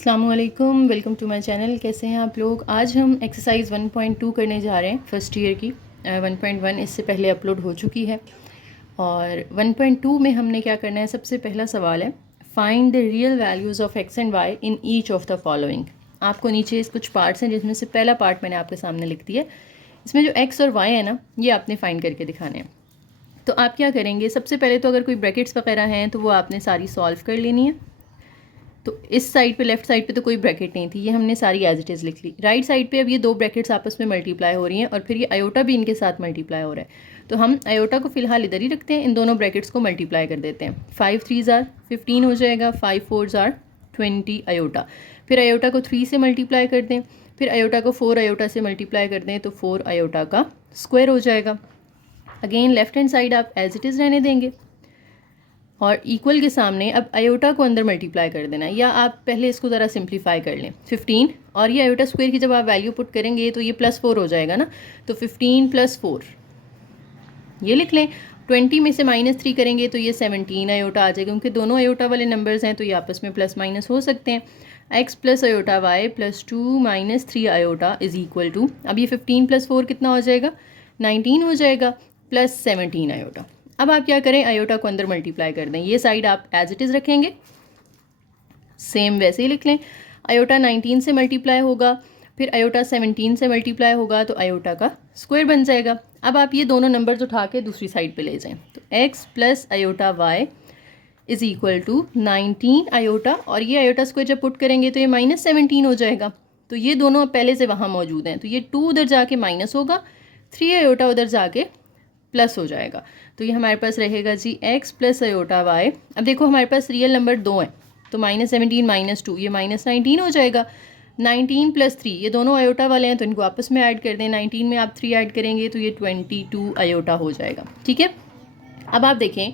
अस्सलामुअलैकुम, welcome to my channel. कैसे हैं आप लोग। आज हम एक्सरसाइज 1.2 करने जा रहे हैं फर्स्ट ईयर की। 1.1 इससे पहले अपलोड हो चुकी है और 1.2 में हमने क्या करना है। सबसे पहला सवाल है, find the real values of x and y in each of the following. आपको नीचे कुछ पार्ट्स हैं जिसमें से पहला पार्ट मैंने आपके सामने लिख दिया। इसमें जो एक्स और वाई है ना, ये आपने फाइंड करके दिखाने हैं। तो आप क्या करेंगे, सबसे पहले तो अगर कोई ब्रैकेट्स वगैरह हैं तो वो आपने सारी सॉल्व कर लेनी है। तो इस साइड पे, लेफ्ट साइड पे तो कोई ब्रैकेट नहीं थी, ये हमने सारी एज इट इज़ लिख ली। राइट साइड पे अब ये दो ब्रैकेट्स आपस में मल्टीप्लाई हो रही हैं और फिर ये आयोटा भी इनके साथ मल्टीप्लाई हो रहा है। तो हम आयोटा को फिलहाल इधर ही रखते हैं, इन दोनों ब्रैकेट्स को मल्टीप्लाई कर देते हैं। 5 3 ज़ार 15 हो जाएगा, 5 4 ज़ार 20 आयोटा। फिर आयोटा को 3 से मल्टीप्लाई कर दें, फिर आयोटा को 4 आयोटा से मल्टीप्लाई कर दें तो 4 आयोटा का स्क्वायर हो जाएगा। अगेन लेफ्ट हैंड साइड आप एज इट इज़ रहने देंगे और इक्वल के सामने अब आयोटा को अंदर मल्टीप्लाई कर देना है, या आप पहले इसको ज़रा सिंप्लीफाई कर लें। 15 और ये आयोटा स्क्वायर की जब आप वैल्यू पुट करेंगे तो ये +4 हो जाएगा ना, तो 15 + 4 ये लिख लें। 20 में से -3 करेंगे तो ये 17 आयोटा आ जाएगा, क्योंकि दोनों आयोटा वाले नंबर्स हैं तो ये आपस में प्लस माइनस हो सकते हैं। x + iota y + 2 - 3 iota is equal to, अब ये 15 + 4 कितना हो जाएगा, 19 हो जाएगा, प्लस 17 आयोटा। अब आप क्या करें, आयोटा को अंदर मल्टीप्लाई कर दें। ये साइड आप एज इट इज़ रखेंगे, सेम वैसे ही लिख लें। आयोटा 19 से मल्टीप्लाई होगा, फिर आयोटा 17 से मल्टीप्लाई होगा तो आयोटा का स्क्वायर बन जाएगा। अब आप ये दोनों नंबर्स उठा के दूसरी साइड पे ले जाएं, तो x + iota y is equal to 19 iota, और ये आयोटा स्क्वायर जब पुट करेंगे तो ये -17 हो जाएगा। तो ये दोनों अब पहले से वहाँ मौजूद हैं, तो ये 2 उधर जाके माइनस होगा, 3 आयोटा उधर जाके प्लस हो जाएगा। तो ये हमारे पास रहेगा जी x + आयोटा y। अब देखो हमारे पास रियल नंबर 2 हैं, तो -17 - 2 ये -19 हो जाएगा। 19 + 3 ये दोनों आयोटा वाले हैं तो इनको आपस में ऐड कर दें। 19 में आप 3 ऐड करेंगे तो ये 22 आयोटा हो जाएगा। ठीक है, अब आप देखें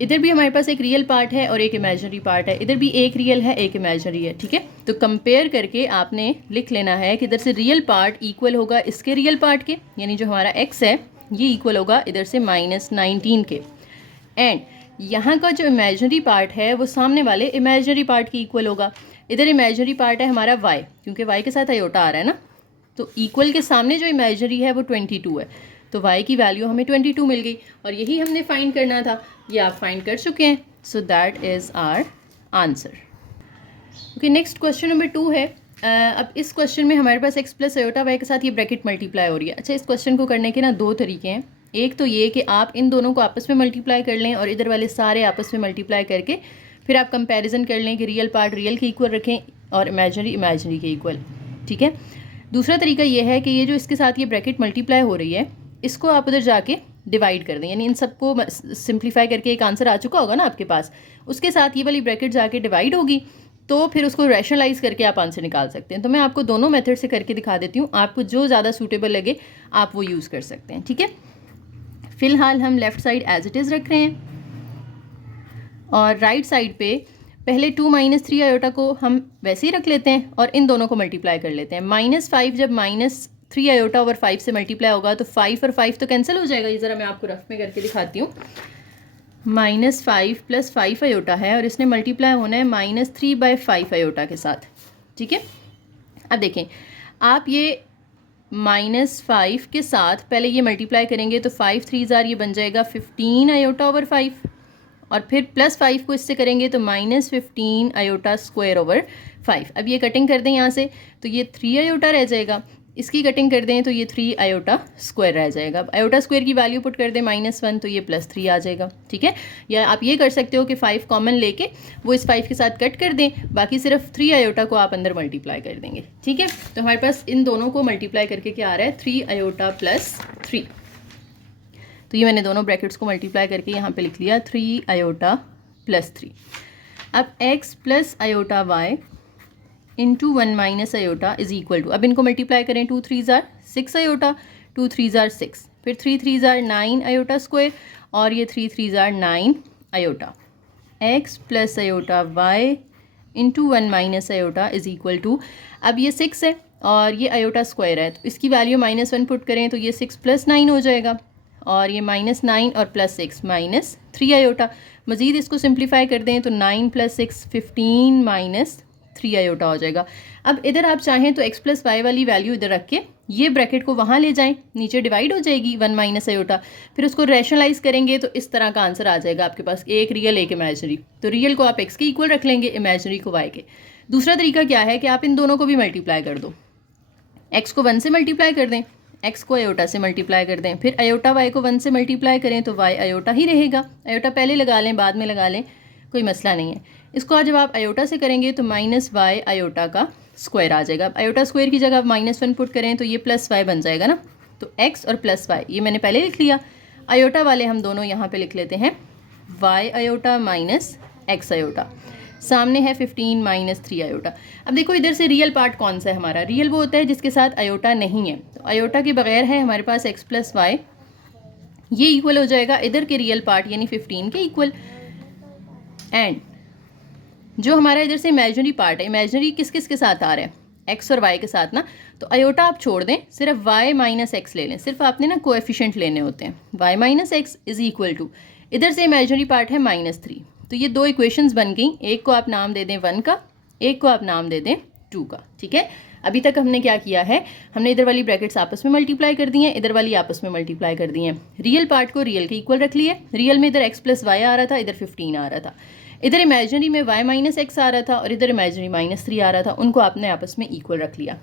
इधर भी हमारे पास एक रियल पार्ट है और एक इमेजिनरी पार्ट है। इधर भी एक रियल है, एक इमेजिनरी है। ठीक है, तो कंपेयर करके आपने लिख लेना है कि इधर से रियल पार्ट इक्वल होगा इसके रियल पार्ट के, यानी जो हमारा x है ये इक्वल होगा इधर से -19 के, एंड यहाँ का जो इमेजिनरी पार्ट है वो सामने वाले इमेजिनरी पार्ट की इक्वल होगा। इधर इमेजिनरी पार्ट है हमारा y, क्योंकि y के साथ आयोटा आ रहा है ना, तो इक्वल के सामने जो इमेजिनरी है वो 22 है, तो y की वैल्यू हमें 22 मिल गई और यही हमने फाइंड करना था। ये आप फाइंड कर चुके हैं, so that is our answer. Okay, next question number 2 है। अब इस क्वेश्चन में हमारे पास x + आयोटा y के साथ ये ब्रैकेट मल्टीप्लाई हो रही है। अच्छा, इस क्वेश्चन को करने के ना दो तरीके हैं। एक तो ये कि आप इन दोनों को आपस में मल्टीप्लाई कर लें और इधर वाले सारे आपस में मल्टीप्लाई करके फिर आप कंपैरिजन कर लें कि रियल पार्ट रियल के इक्वल रखें और इमेजिनरी इमेजिनरी के इक्वल। ठीक है, दूसरा तरीका ये है कि ये जो इसके साथ ये ब्रैकेट मल्टीप्लाई हो रही है इसको आप उधर जाके डिवाइड कर दें, यानी इन सबको सिंप्लीफाई करके एक आंसर आ चुका होगा ना आपके पास, उसके साथ ये वाली ब्रैकेट जाके डिवाइड होगी, तो फिर उसको रैशनलाइज करके आप आंसर निकाल सकते हैं। तो मैं आपको दोनों मेथड से करके दिखा देती हूँ, आपको जो ज़्यादा सूटेबल लगे आप वो यूज़ कर सकते हैं। ठीक है, फिलहाल हम left side as it is रख रहे हैं और राइट साइड पे पहले 2 - 3 आयोटा को हम वैसे ही रख लेते हैं और इन दोनों को मल्टीप्लाई कर लेते हैं। -5 जब -3 आयोटा ओवर 5 से मल्टीप्लाई होगा तो 5 और 5 तो कैंसिल हो जाएगा। ये ज़रा मैं आपको रफ में करके दिखाती हूँ। -5 + 5 आयोटा है और इसने मल्टीप्लाई होना है -3/5 आयोटा के साथ। ठीक है, अब देखें आप ये -5 के साथ पहले ये मल्टीप्लाई करेंगे तो 5 3 ज़ार ये बन जाएगा 15 आयोटा ओवर 5, और फिर +5 को इससे करेंगे तो -15 आयोटा स्क्वायर ओवर 5। अब ये कटिंग कर दें यहाँ से तो ये 3 आयोटा रह जाएगा, इसकी कटिंग कर दें तो ये 3 आयोटा स्क्वायर रह जाएगा। अब आयोटा स्क्वायर की वैल्यू पुट कर दें -1 तो ये +3 आ जाएगा। ठीक है, या आप ये कर सकते हो कि 5 कॉमन लेके वो इस 5 के साथ कट कर दें, बाकी सिर्फ 3 आयोटा को आप अंदर मल्टीप्लाई कर देंगे। ठीक है, तो हमारे पास इन दोनों को मल्टीप्लाई करके क्या आ रहा है, 3 आयोटा + 3। तो ये मैंने दोनों ब्रैकेट्स को मल्टीप्लाई करके यहाँ पे लिख लिया 3 आयोटा + 3। अब x + iota y into 1 - iota is equal to, अब इनको मल्टीप्लाई करें 2 3 ज़ार 6 आयोटा, 2 3 ज़ार 6, फिर 3 3 ज़ार 9 आयोटा स्क्वायर और ये 3 3 ज़ार 9 iota. x + iota y into 1 - iota is equal to, अब ये 6 है और ये आयोटा स्क्वायर है तो इसकी वैल्यू -1 पुट करें तो ये 6 + 9 हो जाएगा, और ये -9 और +6 -3 आयोटा। मज़ीद इसको सिंप्लीफाई कर दें तो 9 + 6 15 - 3 आयोटा हो जाएगा। अब इधर आप चाहें तो x प्लस वाई वाली वैल्यू इधर रख के ये ब्रैकेट को वहाँ ले जाएं, नीचे डिवाइड हो जाएगी 1 माइनस आयोटा, फिर उसको रैशनलाइज करेंगे तो इस तरह का आंसर आ जाएगा आपके पास, एक रियल एक इमेजनरी। तो रियल को आप x के इक्वल रख लेंगे, इमेजनरी को y के। दूसरा तरीका क्या है कि आप इन दोनों को भी मल्टीप्लाई कर दो, x को 1 से मल्टीप्लाई कर दें, x को आयोटा से मल्टीप्लाई कर दें, फिर आयोटा y को 1 से मल्टीप्लाई करें तो y आयोटा ही रहेगा। आयोटा पहले लगा लें बाद में लगा लें, कोई मसला नहीं है। इसको आज जब आप आयोटा से करेंगे तो माइनस वाई आयोटा का स्क्वायर आ जाएगा। अब आयोटा स्क्वायर की जगह आप -1 पुट करें तो ये प्लस वाई बन जाएगा ना, तो x और प्लस वाई ये मैंने पहले लिख लिया। आयोटा वाले हम दोनों यहाँ पे लिख लेते हैं y iota minus x iota, सामने है 15 माइनस 3 आयोटा। अब देखो इधर से रियल पार्ट कौन सा है हमारा, रियल वो होता है जिसके साथ आयोटा नहीं है। तो आयोटा के बगैर है हमारे पास x प्लस वाई, ये इक्वल हो जाएगा इधर के रियल पार्ट यानी 15 के इक्वल। एंड जो हमारा इधर से इमेजिनरी पार्ट है, इमेजिनरी किस किस के साथ आ रहा है, x और y के साथ ना, तो आयोटा आप छोड़ दें, सिर्फ y माइनस एक्स ले लें। सिर्फ आपने ना कोएफिशिएंट लेने होते हैं, y minus x is equal to, इधर से इमेजिनरी पार्ट है -3। तो ये दो इक्वेशंस बन गई, एक को आप नाम दे दें 1 का, एक को आप नाम दे दें 2 का। ठीक है, अभी तक हमने क्या किया है, हमने इधर वाली ब्रैकेट्स आपस में मल्टीप्लाई कर दी हैं, इधर वाली आपस में मल्टीप्लाई कर दी हैं। रियल पार्ट को रियल के इक्वल रख लिया, रियल में इधर x प्लस वाई आ रहा था, इधर 15 आ रहा था, इधर इमेजिनरी में y माइनस एक्स आ रहा था और इधर इमेजिनरी -3 आ रहा था, उनको आपने आपस में इक्वल रख लिया।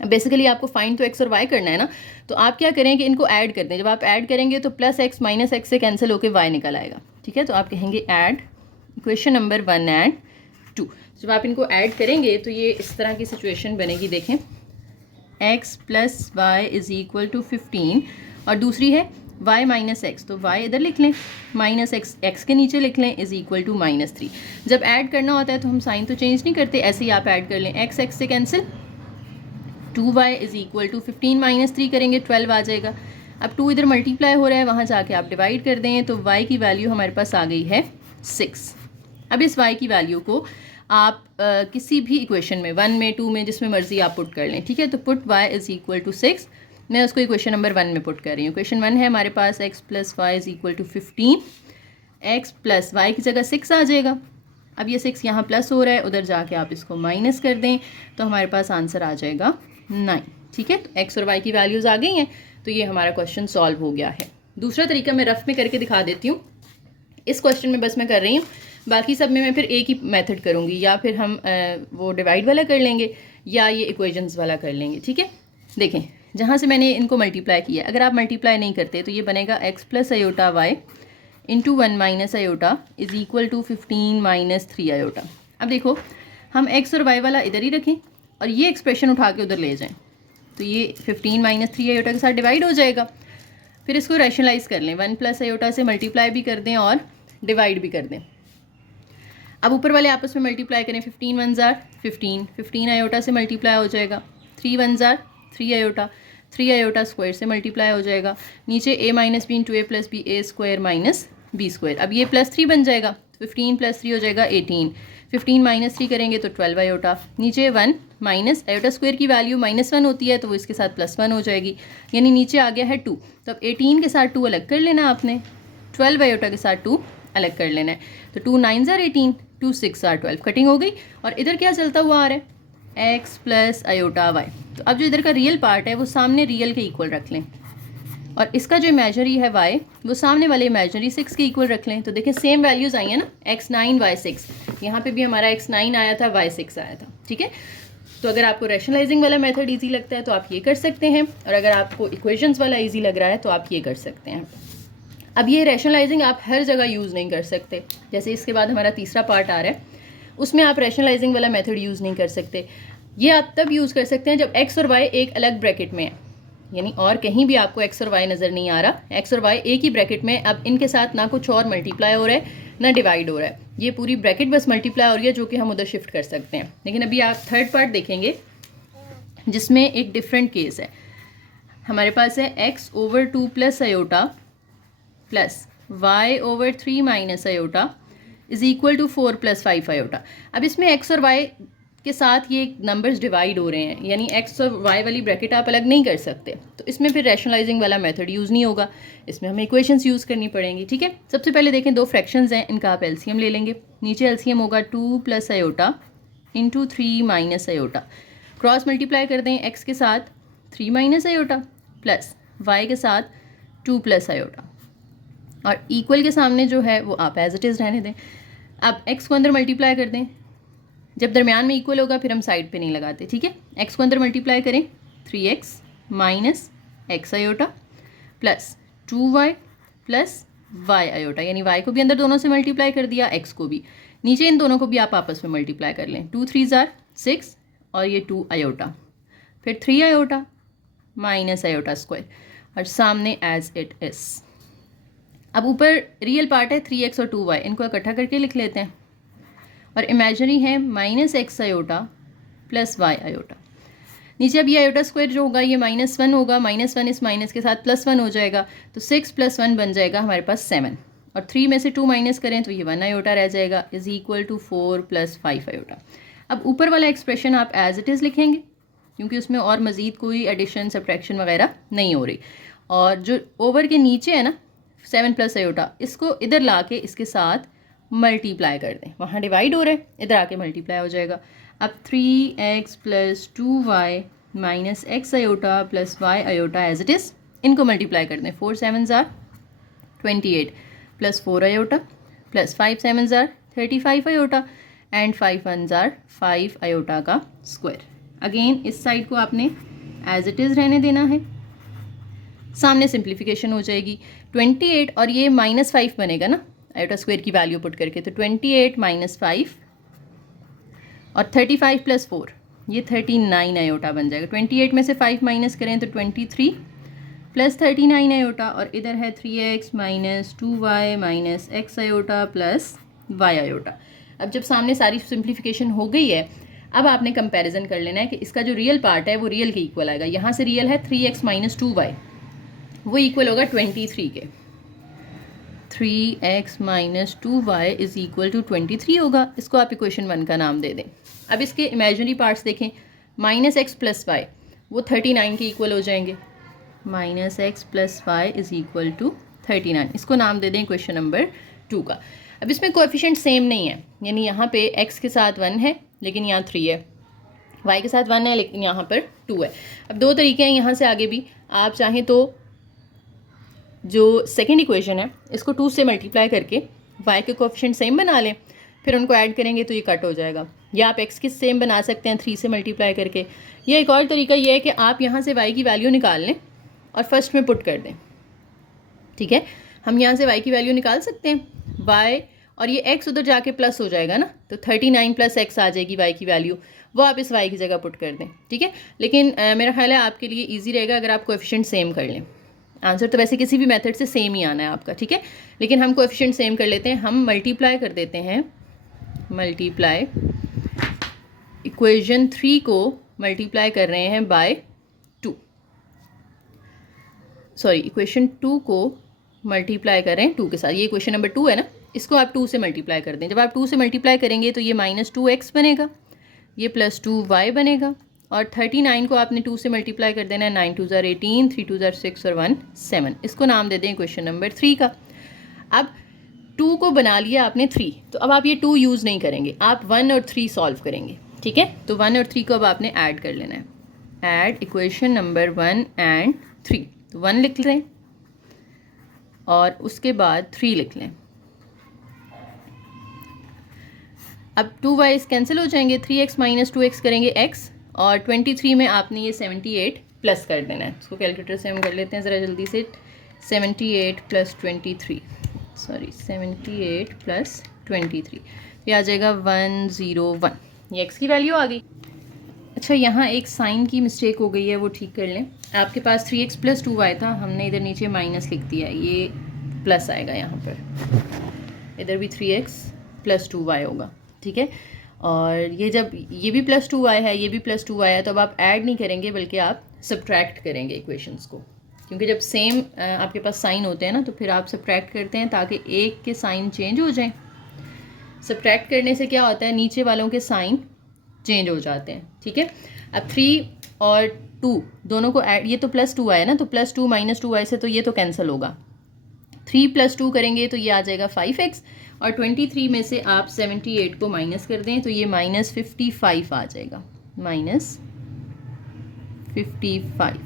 बेसिकली आपको फाइंड तो x और y करना है ना, तो आप क्या करें कि इनको ऐड कर दें। जब आप ऐड करेंगे तो प्लस x माइनस एक्स से कैंसिल होकर y निकल आएगा। ठीक है, तो आप कहेंगे ऐड इक्वेशन नंबर 1 एंड 2। जब आप इनको ऐड करेंगे तो ये इस तरह की सिचुएशन बनेगी, देखें x plus y is equal to 15 और दूसरी है y माइनस एक्स, तो y इधर लिख लें, माइनस एक्स एक्स के नीचे लिख लें, इज इक्वल टू -3। जब ऐड करना होता है तो हम साइन तो चेंज नहीं करते, ऐसे ही आप ऐड कर लें, x एक्स से cancel, 2y is equal to 15 minus 3 करेंगे 12 आ जाएगा। अब 2 इधर मल्टीप्लाई हो रहा है, वहाँ जाके आप डिवाइड कर दें तो y की वैल्यू हमारे पास आ गई है 6। अब इस y की वैल्यू को आप किसी भी इक्वेशन में 1 में 2 में जिसमें मर्जी आप पुट कर लें। ठीक है, तो put y is equal to 6, मैं उसको इक्वेशन नंबर 1 में पुट कर रही हूँ। इक्वेशन 1 है हमारे पास x plus y is equal to 15, x plus y की जगह 6 आ जाएगा। अब ये 6 यहाँ प्लस हो रहा है, उधर जाके आप इसको माइनस कर दें तो हमारे पास आंसर आ जाएगा 9। ठीक है, तो x और y की वैल्यूज़ आ गई हैं, तो ये हमारा क्वेश्चन सॉल्व हो गया है। दूसरा तरीका मैं रफ में करके दिखा देती हूँ, इस क्वेश्चन में बस मैं कर रही हूँ, बाकी सब में मैं फिर एक ही मेथड करूँगी, या फिर हम वो डिवाइड वाला कर लेंगे या ये इक्वेशंस वाला कर लेंगे। ठीक है, देखें जहाँ से मैंने इनको मल्टीप्लाई किया, अगर आप मल्टीप्लाई नहीं करते तो ये बनेगा x plus iota y into 1 minus iota is equal to 15 minus 3 iota. अब देखो हम x और y वाला इधर ही रखें और ये एक्सप्रेशन उठा के उधर ले जाएं, तो ये 15 माइनस 3 आयोटा के साथ डिवाइड हो जाएगा। फिर इसको रैशनलाइज कर लें, 1 प्लस आयोटा से मल्टीप्लाई भी कर दें और डिवाइड भी कर दें। अब ऊपर वाले आपस में मल्टीप्लाई करें, 15 1 जार 15, 15 आयोटा से मल्टीप्लाई हो जाएगा, 3 1 जार 3 आयोटा, 3 आयोटा स्क्वायर से मल्टीप्लाई हो जाएगा, नीचे a minus b into a plus b a square minus b square. अब ये +3 बन जाएगा, 15 + 3 हो जाएगा 18, 15 माइनस 3 करेंगे तो 12 आयोटा, नीचे 1 माइनस आयोटा स्क्वायर की वैल्यू -1 होती है तो वो इसके साथ +1 हो जाएगी, यानी नीचे आ गया है 2। तो अब 18 के साथ 2 अलग कर लेना आपने, 12 आयोटा के साथ 2 अलग कर लेना है, तो 2 9 जार 18, 2 6 जार 12, कटिंग हो गई। और इधर क्या चलता हुआ आ रहा है, x प्लस आयोटा वाई। तो अब जो इधर का रियल पार्ट है वो सामने रियल के इक्वल रख लें, और इसका जो इमेजनरी है y वो सामने वाले इमेजनरी 6 के इक्वल रख लें। तो देखें सेम वैल्यूज़ आई हैं ना, x 9 y 6, यहाँ पे भी हमारा x 9 आया था, y 6 आया था। ठीक है, तो अगर आपको रैशनलाइजिंग वाला मेथड इजी लगता है तो आप ये कर सकते हैं, और अगर आपको इक्वेशंस वाला इजी लग रहा है तो आप ये कर सकते हैं। अब ये रैशनलाइजिंग आप हर जगह यूज़ नहीं कर सकते, जैसे इसके बाद हमारा तीसरा पार्ट आ रहा है, उसमें आप रैशनलाइजिंग वाला मेथड यूज़ नहीं कर सकते। ये आप तब यूज़ कर सकते हैं जब x और y एक अलग ब्रैकेट में है, यानी और कहीं भी आपको x और y नज़र नहीं आ रहा, x और y एक ही ब्रैकेट में। अब इनके साथ ना कुछ और मल्टीप्लाई हो रहा है ना डिवाइड हो रहा है, ये पूरी ब्रैकेट बस मल्टीप्लाई हो रही है, जो कि हम उधर शिफ्ट कर सकते हैं। लेकिन अभी आप थर्ड पार्ट देखेंगे जिसमें एक डिफरेंट केस है, हमारे पास है x over 2 plus iota plus y over 3 minus iota is equal to 4 + 5 iota. अब इसमें x और y के साथ ये नंबर्स डिवाइड हो रहे हैं, यानी x और y वाली ब्रैकेट आप अलग नहीं कर सकते, तो इसमें फिर रैशनलाइजिंग वाला मेथड यूज़ नहीं होगा, इसमें हमें इक्वेशंस यूज़ करनी पड़ेंगी। ठीक है, सबसे पहले देखें दो फ्रैक्शंस हैं, इनका आप एलसीएम ले लेंगे। नीचे एलसीएम होगा 2 plus iota into 3 minus iota, cross multiply कर दें x के साथ 3 माइनस आयोटा प्लस y के साथ 2 प्लस आयोटा, और इक्वल के सामने जो है वो आप एज इट इज़ रहने दें। अब x को अंदर मल्टीप्लाई कर दें, जब दरमियान में इक्वल होगा फिर हम साइड पे नहीं लगाते, ठीक है। x को अंदर मल्टीप्लाई करें 3x minus x iota plus 2y plus y iota, यानी y को भी अंदर दोनों से मल्टीप्लाई कर दिया, x को भी, नीचे इन दोनों को भी आप आपस में मल्टीप्लाई कर लें, 2 3 ज़ार 6 और ये 2 आयोटा, फिर 3 आयोटा माइनस आयोटा स्क्वायर, और सामने एज इट इज़। अब ऊपर रियल पार्ट है 3x और 2y, इनको इकट्ठा करके लिख लेते हैं, और इमेजिनरी है minus x iota plus y iota. नीचे अब ये आयोटा स्क्वायर जो होगा ये -1 होगा, -1 इस माइनस के साथ +1 हो जाएगा, तो 6 + 1 बन जाएगा हमारे पास 7, और 3 में से 2 माइनस करें तो ये 1 आयोटा रह जाएगा, इज़ इक्वल टू 4 + 5 आयोटा। अब ऊपर वाला एक्सप्रेशन आप एज इट इज़ लिखेंगे, क्योंकि उसमें और मज़ीद कोई एडिशन सब्ट्रैक्शन वगैरह नहीं हो रही, और जो ओवर के नीचे है ना 7 + आयोटा, इसको इधर ला के इसके साथ मल्टीप्लाई कर दें, वहाँ डिवाइड हो रहा है, इधर आके मल्टीप्लाई हो जाएगा। अब 3x + 2y minus x iota plus y iota as it is, इनको मल्टीप्लाई कर दें, 4 7 ज़ार 28 प्लस 4 आयोटा प्लस 5 7 ज़ार 35 आयोटा एंड 5 1 ज़ार 5 आयोटा का स्क्वायर। अगेन इस साइड को आपने एज इट इज़ रहने देना है, सामने सिंप्लीफिकेशन हो जाएगी 28 और ये -5 बनेगा ना आयोटा स्क्वायर की वैल्यू पुट करके, तो 28 - 5 और 35 + 4 ये 39 आयोटा बन जाएगा। 28 में से 5 माइनस करें तो 23 प्लस 39 आयोटा, और इधर है 3x - 2y - x iota plus y iota. अब जब सामने सारी सिंप्लीफिकेशन हो गई है, अब आपने कंपैरिजन कर लेना है कि इसका जो रियल पार्ट है वो रियल के इक्वल आएगा। यहाँ से रियल है 3x - 2y, वो इक्वल होगा 23 के, 3x - 2y is equal to 23 होगा। इसको आप इक्वेशन 1 का नाम दे दें। अब इसके इमेजिनरी पार्ट्स देखें, -x + y वो 39 के इक्वल हो जाएंगे, -x + y is equal to 39, इसको नाम दे दें इक्वेशन नंबर 2 का। अब इसमें कोएफिशिएंट सेम नहीं है, यानी यहाँ पे x के साथ 1 है लेकिन यहाँ 3 है, y के साथ 1 है लेकिन यहाँ पर 2 है। अब दो तरीके हैं यहाँ से आगे भी, आप चाहें तो जो सेकेंड इक्वेशन है इसको 2 से मल्टीप्लाई करके y के कोएफिशिएंट सेम बना लें, फिर उनको ऐड करेंगे तो ये कट हो जाएगा, या आप x के सेम बना सकते हैं 3 से मल्टीप्लाई करके, या एक और तरीका ये है कि आप यहाँ से y की वैल्यू निकाल लें और फर्स्ट में पुट कर दें, ठीक है। हम यहाँ से y की वैल्यू निकाल सकते हैं, y और ये x उधर जाके प्लस हो जाएगा ना, तो 39 + x आ जाएगी y की वैल्यू, वो आप इस y की जगह पुट कर दें, ठीक है। लेकिन मेरा ख्याल है आपके लिए ईजी रहेगा अगर आप कोएफिशिएंट सेम कर लें। आंसर तो वैसे किसी भी मेथड से सेम ही आना है आपका, ठीक है, लेकिन हम कोएफिशिएंट सेम कर लेते हैं। हम मल्टीप्लाई कर देते हैं, मल्टीप्लाई इक्वेशन 3 को मल्टीप्लाई कर रहे हैं बाय 2, सॉरी इक्वेशन 2 को मल्टीप्लाई करें 2 के साथ, ये इक्वेशन नंबर 2 है ना, इसको आप 2 से मल्टीप्लाई कर दें। जब आप 2 से मल्टीप्लाई करेंगे तो ये -2x बनेगा, ये +2y बनेगा, और 39 को आपने 2 से मल्टीप्लाई कर देना है, 9 2 ज़ार 18, 3 2 ज़ार 6 और 1 7, इसको नाम दे दें इक्वेशन नंबर 3 का। अब 2 को बना लिया आपने 3, तो अब आप ये 2 यूज़ नहीं करेंगे, आप 1 और 3 सॉल्व करेंगे, ठीक है। तो 1 और 3 को अब आपने ऐड कर लेना है, ऐड इक्वेशन नंबर 1 एंड 3, तो 1 लिख लें और उसके बाद 3 लिख लें। अब 2y कैंसिल हो जाएंगे, 3x - 2x करेंगे x, और 23 में आपने ये 78 प्लस कर देना है। इसको कैलकुलेटर से हम कर लेते हैं ज़रा जल्दी से, 78 + 23, सॉरी 78 + 23, ये आ जाएगा 101, ये x की वैल्यू आ गई। अच्छा, यहाँ एक साइन की मिस्टेक हो गई है, वो ठीक कर लें। आपके पास 3x + 2y था, हमने इधर नीचे माइनस लिख दिया, ये प्लस आएगा यहाँ पर, इधर भी 3x + 2y होगा, ठीक है। और ये जब ये भी +2y है, ये भी +2y है, तो अब आप ऐड नहीं करेंगे बल्कि आप सब्ट्रैक्ट करेंगे इक्वेशंस को, क्योंकि जब सेम आपके पास साइन होते हैं ना तो फिर आप सब्ट्रैक्ट करते हैं ताकि एक के साइन चेंज हो जाएं। सब्ट्रैक्ट करने से क्या होता है, नीचे वालों के साइन चेंज हो जाते हैं, ठीक है। अब 3 और 2 दोनों को ऐड, ये तो +2y है ना, तो +2 - 2y से तो ये तो कैंसिल होगा, 3 + 2 करेंगे तो ये आ जाएगा 5x, और 23 में से आप 78 को माइनस कर दें तो ये -55 आ जाएगा, -55।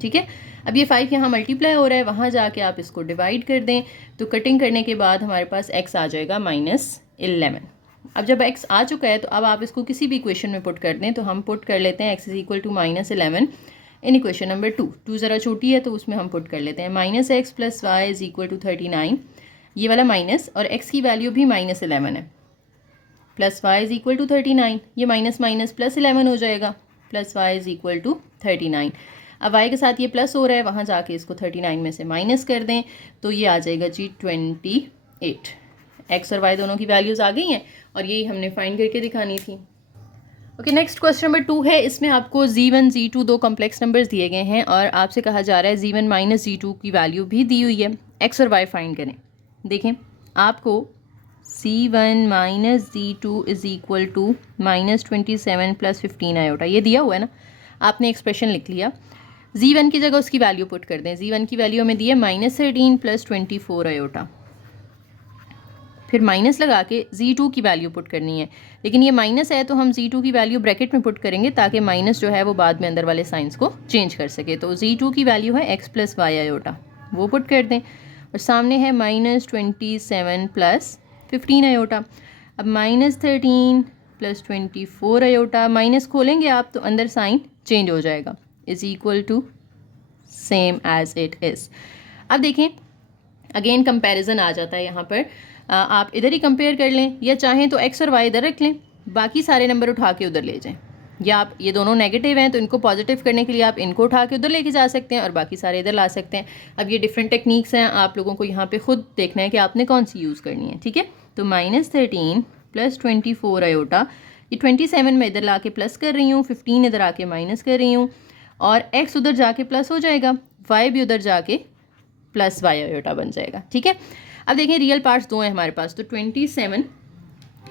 ठीक है, अब ये 5 यहाँ मल्टीप्लाई हो रहा है, वहाँ जाके आप इसको डिवाइड कर दें तो कटिंग करने के बाद हमारे पास x आ जाएगा -11। अब जब x आ चुका है तो अब आप इसको किसी भी इक्वेशन में पुट कर दें, तो हम पुट कर लेते हैं x is equal to -11 in equation number 2 ज़रा छोटी है तो उसमें हम पुट कर लेते हैं -x + y is equal to 39, ये वाला माइनस, और x की वैल्यू भी -11 है, plus y is equal to 39, ये माइनस माइनस प्लस 11 हो जाएगा, plus y is equal to 39। अब y के साथ ये प्लस हो रहा है, वहाँ जाके इसको 39 में से माइनस कर दें तो ये आ जाएगा जी 28। x और y दोनों की वैल्यूज़ आ गई हैं और यही हमने फाइंड करके दिखानी थी। ओके, नेक्स्ट क्वेश्चन नंबर 2 है। इसमें आपको z1 z2 दो कॉम्प्लेक्स नंबर्स दिए गए हैं और आपसे कहा जा रहा है z1 माइनस z2 की वैल्यू भी दी हुई है, x और y फाइंड करें। देखें, आपको c1 minus z2 is equal to -27 + 15 आयोटा ये दिया हुआ है ना, आपने एक्सप्रेशन लिख लिया। z1 की जगह उसकी वैल्यू पुट कर दें, z1 की वैल्यू हमें दी है -13 + 24 आयोटा, फिर माइनस लगा के z2 की वैल्यू पुट करनी है, लेकिन ये माइनस है तो हम z2 की वैल्यू ब्रैकेट में पुट करेंगे ताकि माइनस जो है वो बाद में अंदर वाले साइंस को चेंज कर सके। तो z2 की वैल्यू है x + y आयोटा, वो पुट कर दें, और सामने है -27 + 15 आयोटा। अब -13 + 24 आयोटा, माइनस खोलेंगे आप तो अंदर साइन चेंज हो जाएगा, is equal to same as it is. अब देखें, अगेन कंपैरिजन आ जाता है यहाँ पर, आप इधर ही कंपेयर कर लें या चाहें तो x और y इधर रख लें, बाकी सारे नंबर उठा के उधर ले जाएं, या आप ये दोनों नेगेटिव हैं तो इनको पॉजिटिव करने के लिए आप इनको उठा के उधर लेके जा सकते हैं और बाकी सारे इधर ला सकते हैं। अब ये डिफरेंट टेक्निक्स हैं, आप लोगों को यहाँ पे खुद देखना है कि आपने कौन सी यूज़ करनी है। ठीक है, तो -13 + 24 आयोटा, ये 27 में इधर ला के प्लस कर रही हूँ, 15 इधर आके माइनस कर रही हूँ, और x उधर जाके प्लस हो जाएगा, y भी उधर जाके प्लस y आयोटा बन जाएगा। ठीक है, अब देखें रियल पार्ट्स दो हैं हमारे पास, तो 27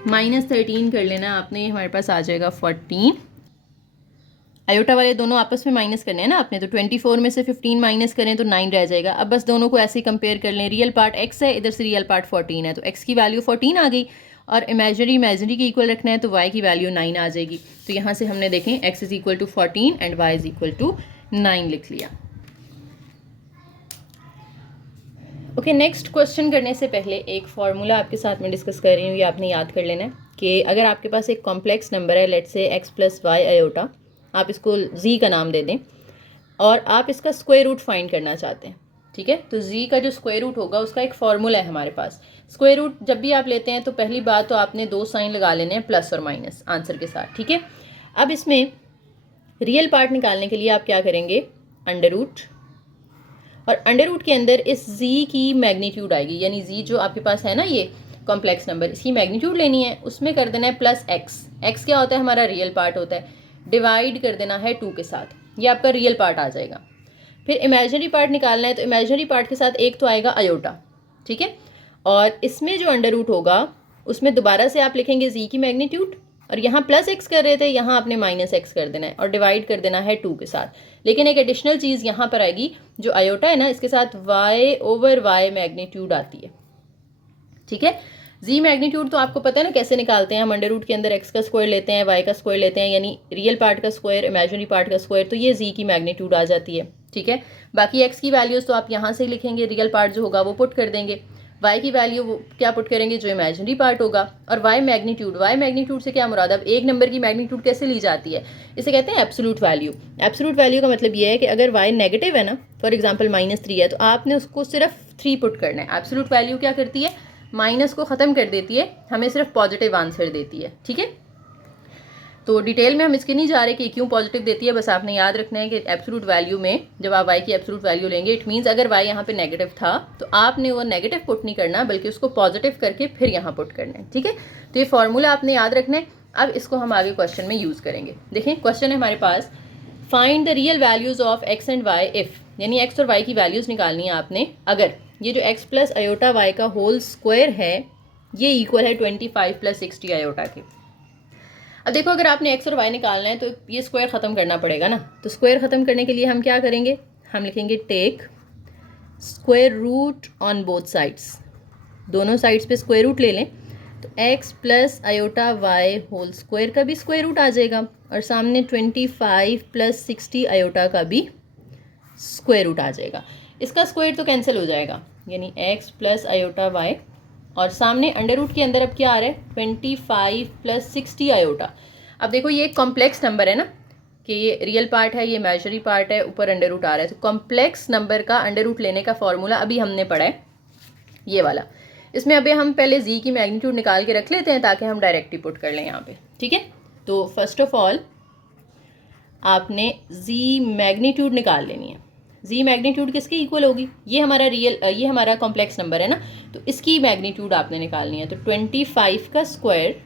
- 13 कर लेना आपने, हमारे पास आ जाएगा 14। आयोटा वाले दोनों आपस में माइनस करने हैं ना आपने, तो 24 में से 15 माइनस करें तो 9 रह जाएगा। अब बस दोनों को ऐसे ही कंपेयर कर लें, रियल पार्ट x है, इधर से रियल पार्ट 14 है, तो x की वैल्यू 14 आ गई, और इमेजनरी के इक्वल रखना है तो y की वैल्यू 9 आ जाएगी। तो यहाँ से हमने देखें x is equal to 14 and y is equal to 9 लिख लिया। ओके, नेक्स्ट क्वेश्चन करने से पहले एक फार्मूला आपके साथ में डिस्कस कर रही हूँ, ये आपने याद कर लेना है कि अगर आपके पास एक कॉम्प्लेक्स नंबर है, let's say x + y iota, आप इसको z का नाम दे दें और आप इसका स्क्वायर रूट फाइंड करना चाहते हैं। ठीक है, तो z का जो स्क्वायर रूट होगा उसका एक फार्मूला है हमारे पास। स्क्वायर रूट जब भी आप लेते हैं तो पहली बात तो आपने दो साइन लगा लेने हैं, प्लस और माइनस आंसर के साथ। ठीक है, अब इसमें रियल पार्ट निकालने के लिए आप क्या करेंगे, अंडर रूट, और अंडर रूट के अंदर इस z की मैग्नीट्यूड आएगी, यानी z जो आपके पास है ना ये कॉम्प्लेक्स नंबर, इसकी मैग्नीट्यूड लेनी है, उसमें कर देना है प्लस x क्या होता है, हमारा रियल पार्ट होता है, डिवाइड कर देना है 2 के साथ, ये आपका रियल पार्ट आ जाएगा। फिर इमेजिनरी पार्ट निकालना है, तो इमेजिनरी पार्ट के साथ एक तो आएगा आयोटा। ठीक है, और इसमें जो अंडर रूट होगा उसमें दोबारा से आप लिखेंगे z की मैग्नीट्यूड, और यहाँ प्लस x कर रहे थे, यहाँ आपने -x कर देना है और डिवाइड कर देना है 2 के साथ। लेकिन एक एडिशनल चीज़ यहाँ पर आएगी, जो आयोटा है ना इसके साथ y/y मैग्नीट्यूड आती है। ठीक है, z मैग्नीट्यूड तो आपको पता है ना कैसे निकालते हैं, हम अंडर रूट के अंदर x का स्क्वायर लेते हैं, y का स्क्वायर लेते हैं, यानी रियल पार्ट का स्क्वायर इमेजिनरी पार्ट का स्क्वायर, तो ये z की मैग्नीट्यूड आ जाती है। ठीक है, बाकी x की वैल्यूज़ तो आप यहाँ से लिखेंगे, रियल पार्ट जो होगा वो पुट कर देंगे, y की वैल्यू क्या पुट करेंगे, जो इमेजिनरी पार्ट होगा, और y मैग्नीट्यूड से क्या मुराद, अब एक नंबर की मैग्नीट्यूड कैसे ली जाती है, इसे कहते हैं एब्सोल्यूट वैल्यू। एब्सोल्यूट वैल्यू का मतलब ये है कि अगर y नेगेटिव है ना, फॉर एग्जांपल -3 है, तो आपने उसको सिर्फ 3 पुट करना है। एब्सोल्यूट वैल्यू क्या करती है, माइनस को ख़त्म कर देती है, हमें सिर्फ पॉजिटिव आंसर देती है। ठीक है, तो डिटेल में हम इसके नहीं जा रहे कि क्यों पॉजिटिव देती है, बस आपने याद रखना है कि एब्सोल्यूट वैल्यू में जब आप y की एब्सोल्यूट वैल्यू लेंगे, इट मीन्स अगर y यहाँ पे नेगेटिव था तो आपने वो नेगेटिव पुट नहीं करना, बल्कि उसको पॉजिटिव करके फिर यहाँ पुट करना है। ठीक है, तो ये फॉर्मूला आपने याद रखना है। अब इसको हम आगे क्वेश्चन में यूज़ करेंगे। देखें, क्वेश्चन है हमारे पास, find the real values of x and y if, यानी x और y की वैल्यूज़ निकालनी है आपने अगर ये जो x प्लस आयोटा y का होल स्क्वायर है ये इक्वल है 25 + 60 आयोटा के। अब देखो, अगर आपने x और y निकालना है तो ये स्क्वायर ख़त्म करना पड़ेगा ना, तो स्क्वायर ख़त्म करने के लिए हम क्या करेंगे, हम लिखेंगे take square root on both sides, दोनों साइड्स पे स्क्वायर रूट ले लें तो x plus iota y whole square का भी स्क्वायर रूट आ जाएगा और सामने 25 प्लस 60 आयोटा का भी स्क्वायर रूट आ जाएगा। इसका स्क्वायर तो कैंसिल हो जाएगा, यानी x प्लस आयोटा वाई और सामने अंडर रूट के अंदर अब क्या आ रहा है 25 प्लस 60 आयोटा। अब देखो ये एक कॉम्प्लेक्स नंबर है ना, कि ये रियल पार्ट है, ये इमेजिनरी पार्ट है, ऊपर अंडर रूट आ रहा है, तो कॉम्प्लेक्स नंबर का अंडर रूट लेने का फॉर्मूला अभी हमने पढ़ा है ये वाला। इसमें अभी हम पहले z की मैग्नीट्यूड निकाल के रख लेते हैं ताकि हम डायरेक्ट ही पुट कर लें यहाँ पे, ठीक है। तो फर्स्ट ऑफ ऑल आपने z मैग्नीट्यूड निकाल लेनी है। z मैग्नीट्यूड किसके इक्वल होगी, ये हमारा ये हमारा कॉम्प्लेक्स नंबर है ना, तो इसकी मैग्नीट्यूड आपने निकालनी है। तो 25 का स्क्वायर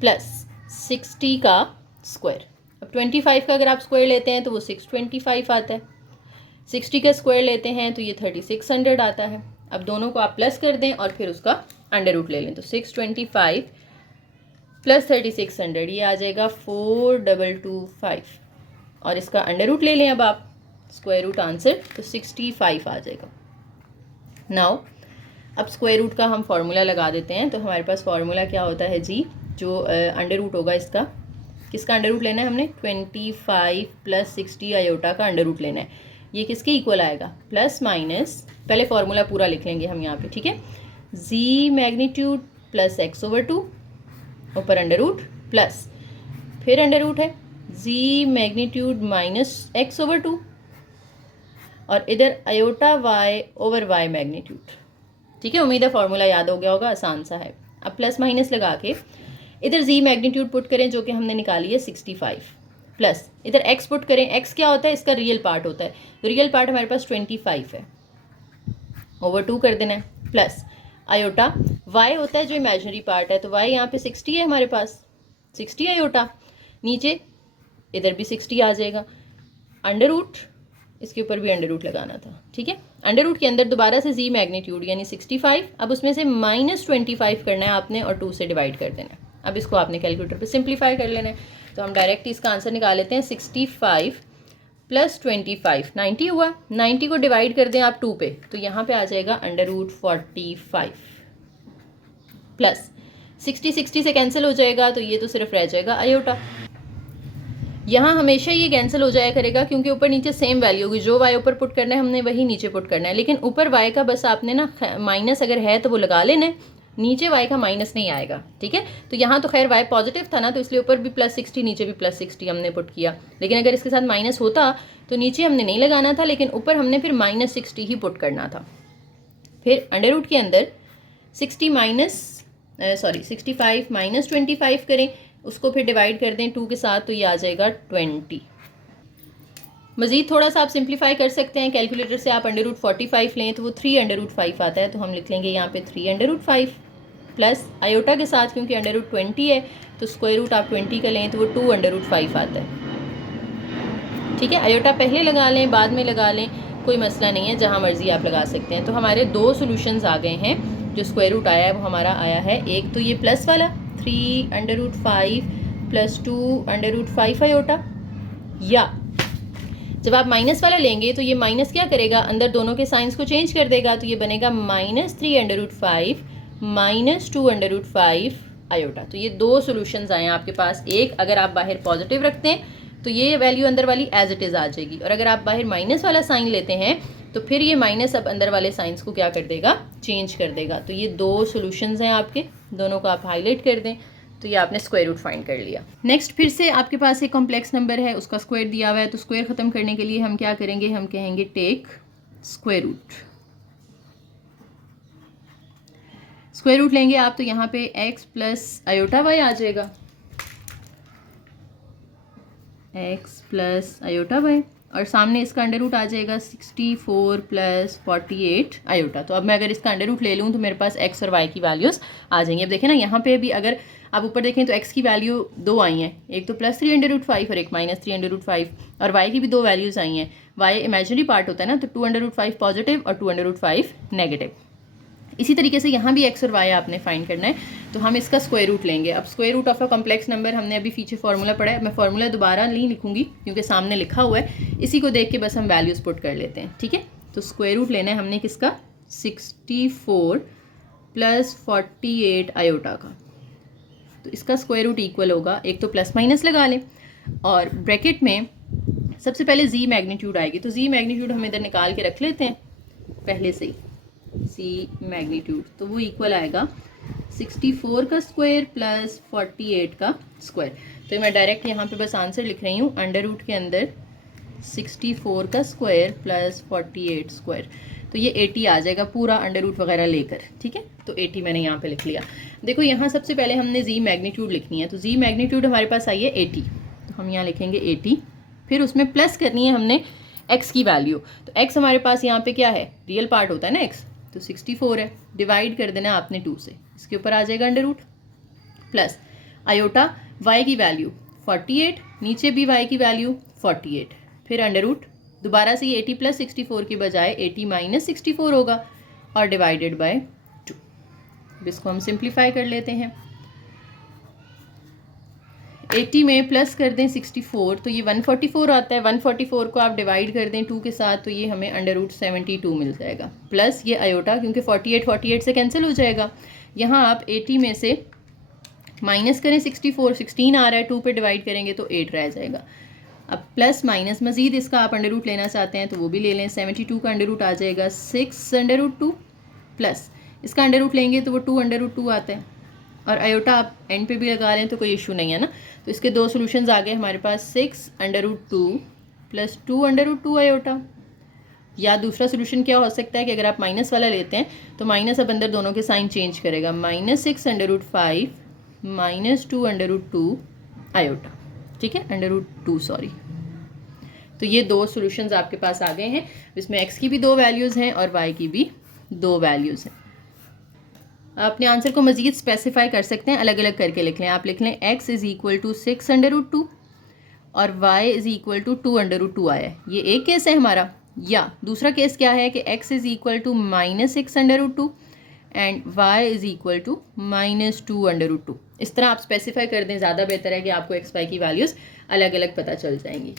प्लस 60 का स्क्वायर। अब 25 का अगर आप स्क्वायर लेते हैं तो वो 625 आता है, 60 का स्क्वायर लेते हैं तो ये 3600 आता है। अब दोनों को आप प्लस कर दें और फिर उसका अंडर रूट ले लें, तो 625 प्लस 3600 ये आ जाएगा 4225 और इसका अंडर रूट ले लें अब आप, स्क्वायर रूट आंसर, तो 65 आ जाएगा। नाउ अब स्क्वायर रूट का हम फार्मूला लगा देते हैं। तो हमारे पास फार्मूला क्या होता है जी, जो अंडर रूट होगा इसका, किसका अंडर रूट लेना है हमने 25 प्लस 60 आयोटा का अंडर रूट लेना है। ये किसके इक्वल आएगा, प्लस माइनस, पहले फार्मूला पूरा लिख लेंगे हम यहाँ पे, ठीक है। z मैग्नीट्यूड प्लस x/2 ऊपर अंडर रूट प्लस फिर अंडर रूट है z मैग्नीट्यूड माइनस x/2 और इधर आयोटा y/y मैग्नीट्यूड, ठीक है। उम्मीद है फार्मूला याद हो गया होगा, आसान सा है। अब प्लस माइनस लगा के इधर z मैग्नीट्यूड पुट करें जो कि हमने निकाली है 65 प्लस इधर x पुट करें, x क्या होता है, इसका रियल पार्ट होता है, तो रियल पार्ट हमारे पास 25 है, ओवर 2 कर देना है, प्लस आयोटा y होता है जो इमेजिनरी पार्ट है, तो y यहाँ पे 60 है हमारे पास, 60 आयोटा, नीचे इधर भी 60 आ जाएगा, अंडर रूट, इसके ऊपर भी अंडर रूट लगाना था, ठीक है। अंडर रूट के अंदर दोबारा से z मैग्नीट्यूड यानी 65, अब उसमें से -25 करना है आपने और 2 से डिवाइड कर देना है। अब इसको आपने कैलकुलेटर पे सिंप्लीफाई कर लेना है, तो हम डायरेक्ट इसका आंसर निकाल लेते हैं। 65 प्लस 25 90 हुआ, 90 को डिवाइड कर दें आप 2 पे, तो यहाँ पे आ जाएगा अंडर रूट 45 प्लस 60 से कैंसिल हो जाएगा, तो ये तो सिर्फ रह जाएगा आयोटा। यहाँ हमेशा ये कैंसिल हो जाया करेगा क्योंकि ऊपर नीचे सेम वैल्यू होगी, जो y ऊपर पुट करना है हमने वही नीचे पुट करना है, लेकिन ऊपर y का बस आपने ना माइनस अगर है तो वो लगा लेना है, नीचे y का माइनस नहीं आएगा, ठीक है। तो यहाँ तो खैर y पॉजिटिव था ना, तो इसलिए ऊपर भी +60 नीचे भी +60 हमने पुट किया, लेकिन अगर इसके साथ माइनस होता तो नीचे हमने नहीं लगाना था, लेकिन ऊपर हमने फिर -60 ही पुट करना था। फिर अंडर रूट के अंदर 65 माइनस 25 करें, उसको फिर डिवाइड कर दें 2 के साथ, तो ये आ जाएगा 20। मज़ीद थोड़ा सा आप सिंप्लीफाई कर सकते हैं, कैलकुलेटर से आप अंडर रूट 45 लें तो वो 3√5 आता है, तो हम लिख लेंगे यहाँ पे 3√5 प्लस आयोटा के साथ, क्योंकि अंडर रूट 20 है तो स्क्वायर रूट आप 20 का लें तो वो 2√5 आता है, ठीक है। आयोटा पहले लगा लें बाद में लगा लें, कोई मसला नहीं है, जहाँ मर्जी आप लगा सकते हैं। तो हमारे 2 सोल्यूशंस आ गए हैं, जो स्क्वायर रूट आया है वो हमारा आया है, एक तो ये प्लस वाला 3√5 प्लस 2√5 आयोटा, या जब आप माइनस वाला लेंगे तो ये माइनस क्या करेगा, अंदर दोनों के साइंस को चेंज कर देगा, तो ये बनेगा -3√5 माइनस 2√5 आयोटा। तो ये 2 सोल्यूशंस आए हैं आपके पास, एक अगर आप बाहर पॉजिटिव रखते हैं तो ये वैल्यू अंदर वाली एज इट इज़ आ जाएगी, और अगर आप बाहर माइनस वाला साइन लेते हैं तो फिर ये माइनस अब अंदर वाले साइंस को क्या कर देगा, चेंज कर देगा। तो ये 2 सोल्यूशंस हैं आपके, दोनों को आप हाईलाइट कर दें, तो ये आपने स्क्वायर रूट फाइंड कर लिया। नेक्स्ट फिर से आपके पास एक कॉम्प्लेक्स नंबर है, उसका स्क्वायर दिया हुआ है, तो स्क्वायर ख़त्म करने के लिए हम क्या करेंगे, हम कहेंगे take square root. Square root लेंगे आप तो यहाँ पे x प्लस आयोटा y आ जाएगा, x प्लस आयोटा y, और सामने इसका अंडर रूट आ जाएगा 64 प्लस 48 आयोटा। तो अब मैं अगर इसका अंडर रूट ले लूँ तो मेरे पास x और y की वैल्यूज़ आ जाएंगी। अब देखें ना, यहाँ पे भी अगर आप ऊपर देखें तो x की वैल्यू 2 आई हैं, एक तो +3√5 और एक -3√5, और y की भी 2 वैल्यूज़ आई हैं। y इमेजिनरी पार्ट होता है ना, तो 2√5 पॉजिटिव और 2√5 नेगेटिव। इसी तरीके से यहाँ भी x और y आपने फाइंड करना है, तो हम इसका स्क्वायर रूट लेंगे। अब square root of a complex number हमने अभी पीछे फार्मूला पढ़ा है, मैं फार्मूला दोबारा नहीं लिखूंगी क्योंकि सामने लिखा हुआ है, इसी को देख के बस हम वैल्यूज़ पुट कर लेते हैं, ठीक है। तो स्क्वायर रूट लेना है हमने किसका, 64 प्लस 48 आयोटा का। तो इसका स्क्वायर रूट इक्वल होगा, एक तो प्लस माइनस लगा लें और ब्रैकेट में सबसे पहले जी मैग्नीट्यूड आएगी, तो जी मैग्नीट्यूड हम इधर निकाल के रख लेते हैं पहले से ही, सी मैग्नीट्यूड, तो वो इक्वल आएगा 64 का स्क्वायर प्लस 48 का स्क्वायर। तो मैं डायरेक्ट यहाँ पे बस आंसर लिख रही हूँ, अंडर रूट के अंदर 64 का स्क्वायर प्लस 48 स्क्वायर, तो ये 80 आ जाएगा पूरा अंडर रूट वगैरह लेकर, ठीक है। तो 80 मैंने यहाँ पे लिख लिया। देखो यहाँ सबसे पहले हमने जी मैग्नीट्यूड लिखनी है, तो जी मैग्नीट्यूड हमारे पास आई है 80, तो हम यहाँ लिखेंगे 80, फिर उसमें प्लस करनी है हमने x की वैल्यू, तो x हमारे पास यहाँ पे क्या है, रियल पार्ट होता है ना x, तो 64 है, डिवाइड कर देना आपने 2 से, इसके ऊपर आ जाएगा under root, plus iota y की वैल्यू 48, नीचे भी y की वैल्यू 48, फिर अंडर रूट, दोबारा से ये 80 प्लस 64 की बजाय 80 माइनस 64 होगा और डिवाइडेड बाय 2। इसको हम सिंप्लीफाई कर लेते हैं, 80 में प्लस कर दें 64 तो ये 144 आता है, 144 को आप डिवाइड कर दें 2 के साथ तो ये हमें अंडर रूट 72 मिल जाएगा, प्लस ये आयोटा क्योंकि 48 से कैंसिल हो जाएगा। यहाँ आप 80 में से माइनस करें 64, 16 आ रहा है, 2 पे डिवाइड करेंगे तो 8 रह जाएगा। अब प्लस माइनस मजीद इसका आप अंडर रूट लेना चाहते हैं तो वो भी ले लें, 72 का अंडर रूट आ जाएगा 6 अंडर रूट 2, प्लस इसका अंडर रूट लेंगे तो वो 2 अंडर रूट 2 आता है, और आयोटा आप एंड पे भी लगा लें तो कोई इशू नहीं है ना। तो इसके दो सॉल्यूशंस आ गए हमारे पास, 6 under root 2 plus 2 under root 2 iota. या दूसरा सोल्यूशन क्या हो सकता है कि अगर आप माइनस वाला लेते हैं तो माइनस अब अंदर दोनों के साइन चेंज करेगा, -6 under root 5 -2 under root 2 iota, ठीक है, अंडर रूट 2 सॉरी। तो ये दो सॉल्यूशंस आपके पास आ गए हैं, इसमें x की भी 2 वैल्यूज़ हैं और y की भी 2 वैल्यूज़ हैं। अपने आंसर को मज़ीद स्पेसिफाई कर सकते हैं, अलग अलग करके लिख लें। आप लिख लें x is equal to 6 under root 2 और y is equal to 2 under root 2 आया है, ये एक केस है हमारा। या दूसरा केस क्या है कि x is equal to -6 under root 2 and y is equal to -2 under root 2। इस तरह आप स्पेसिफाई कर दें, ज़्यादा बेहतर है कि आपको x y की वैल्यूज़ अलग अलग पता चल जाएंगी।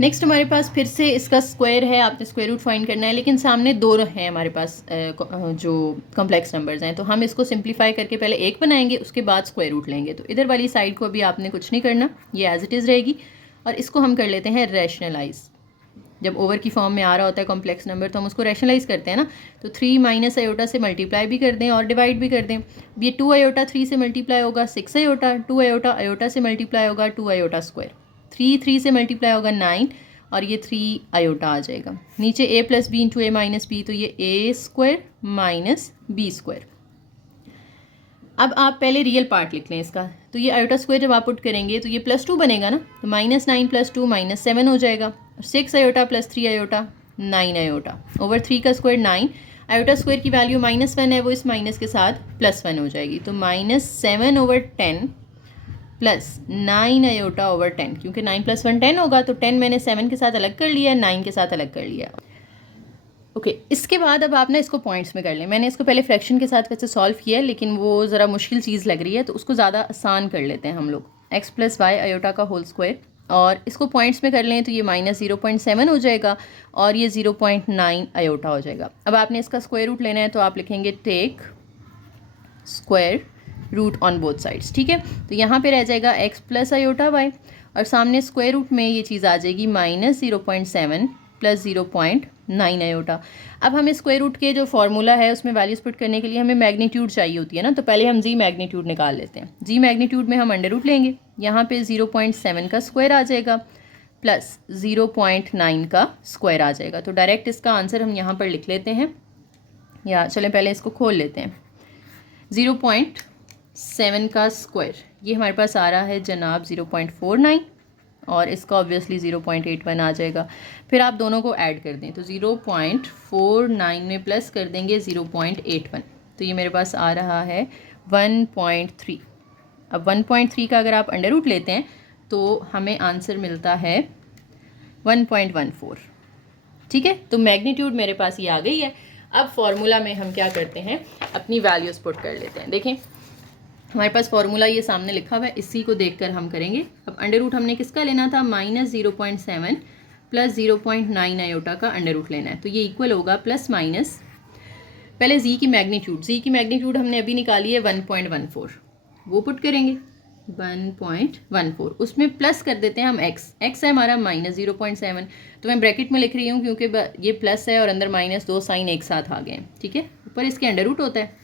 नेक्स्ट हमारे पास फिर से इसका स्क्वायर है, आपने स्क्वायर रूट फाइंड करना है, लेकिन सामने दो हैं हमारे पास जो कॉम्प्लेक्स नंबर्स हैं, तो हम इसको सिंप्लीफाई करके पहले एक बनाएंगे, उसके बाद स्क्वायर रूट लेंगे। तो इधर वाली साइड को अभी आपने कुछ नहीं करना, ये एज इट इज़ रहेगी, और इसको हम कर लेते हैं रैशनलाइज। जब ओवर की फॉर्म में आ रहा होता है कॉम्प्लेक्स नंबर तो हम उसको रैशनलाइज करते हैं ना, तो 3 माइनस आयोटा से मल्टीप्लाई भी कर दें और डिवाइड भी कर दें। ये 2 आयोटा 3 से मल्टीप्लाई होगा 6 आयोटा, 2 आयोटा आयोटा से मल्टीप्लाई होगा 2 आयोटा स्क्वायर, 3 से मल्टीप्लाई होगा 9 और ये 3 आयोटा आ जाएगा। नीचे a plus b into a minus b, तो ये a square minus b square. अब आप पहले रियल पार्ट लिख लें इसका, तो ये आयोटा स्क्वायर जब आप पुट करेंगे तो ये +2 बनेगा ना, तो -9 + 2 -7 हो जाएगा, 6 iota plus 3 iota 9 iota over 3 का स्क्वायर 9, आयोटा स्क्वायर की वैल्यू -1 है, वो इस माइनस के साथ +1 हो जाएगी, तो -7 ओवर 10 प्लस 9 आयोटा ओवर 10, क्योंकि 9 + 1 10 होगा, तो 10 मैंने 7 के साथ अलग कर लिया, 9 के साथ अलग कर लिया। ओके इसके बाद अब आप ना इसको पॉइंट्स में कर लें। मैंने इसको पहले फ्रैक्शन के साथ वैसे सॉल्व किया है, लेकिन वो ज़रा मुश्किल चीज़ लग रही है, तो उसको ज़्यादा आसान कर लेते हैं हम लोग, x + y आयोटा का होल स्क्वायर, और इसको पॉइंट्स में कर लें तो ये -0.7 हो जाएगा और ये 0.9 आयोटा हो जाएगा। अब आपने इसका स्क्वायर रूट लेना है, तो आप लिखेंगे take square root on both sides, ठीक है। तो यहाँ पे रह जाएगा x + आयोटा y, और सामने स्क्वायर रूट में ये चीज़ आ जाएगी -0.7 + 0.9 आयोटा। अब हमें स्क्वायर रूट के जो फार्मूला है उसमें वैल्यूज पुट करने के लिए हमें मैग्नीट्यूड चाहिए होती है ना, तो पहले हम जी मैग्नीट्यूड निकाल लेते हैं। जी मैग्नीट्यूड में हम अंडर रूट लेंगे, यहाँ पे 0.7 का स्क्वायर आ जाएगा प्लस 0.9 का स्क्वायर आ जाएगा, तो डायरेक्ट इसका आंसर हम यहाँ पर लिख लेते हैं, या चलें पहले इसको खोल लेते हैं। 0.7 का स्क्वायर ये हमारे पास आ रहा है जनाब 0.49, और इसका ऑब्वियसली 0.81 आ जाएगा। फिर आप दोनों को ऐड कर दें, तो 0.49 में प्लस कर देंगे 0.81, तो ये मेरे पास आ रहा है 1.3। अब 1.3 का अगर आप अंडर रूट लेते हैं तो हमें आंसर मिलता है 1.14, ठीक है। तो मैग्नीट्यूड मेरे पास ये आ गई है। अब फॉर्मूला में हम क्या करते हैं, अपनी वैल्यूज़ पुट कर लेते हैं। देखें हमारे पास फार्मूला ये सामने लिखा हुआ है, इसी को देखकर हम करेंगे। अब अंडर रूट हमने किसका लेना था, -0.7 प्लस 0.9 आयोटा का अंडर रूट लेना है। तो ये इक्वल होगा प्लस माइनस, पहले जी की मैग्नीट्यूड हमने अभी निकाली है 1.14, वो पुट करेंगे 1.14, उसमें प्लस कर देते हैं हम एक्स है हमारा माइनस 0.7, तो मैं ब्रैकेट में लिख रही हूँ क्योंकि ये प्लस है और अंदर माइनस, दो साइन एक साथ आ गए हैं, ठीक है। ऊपर इसके अंडर रूट होता है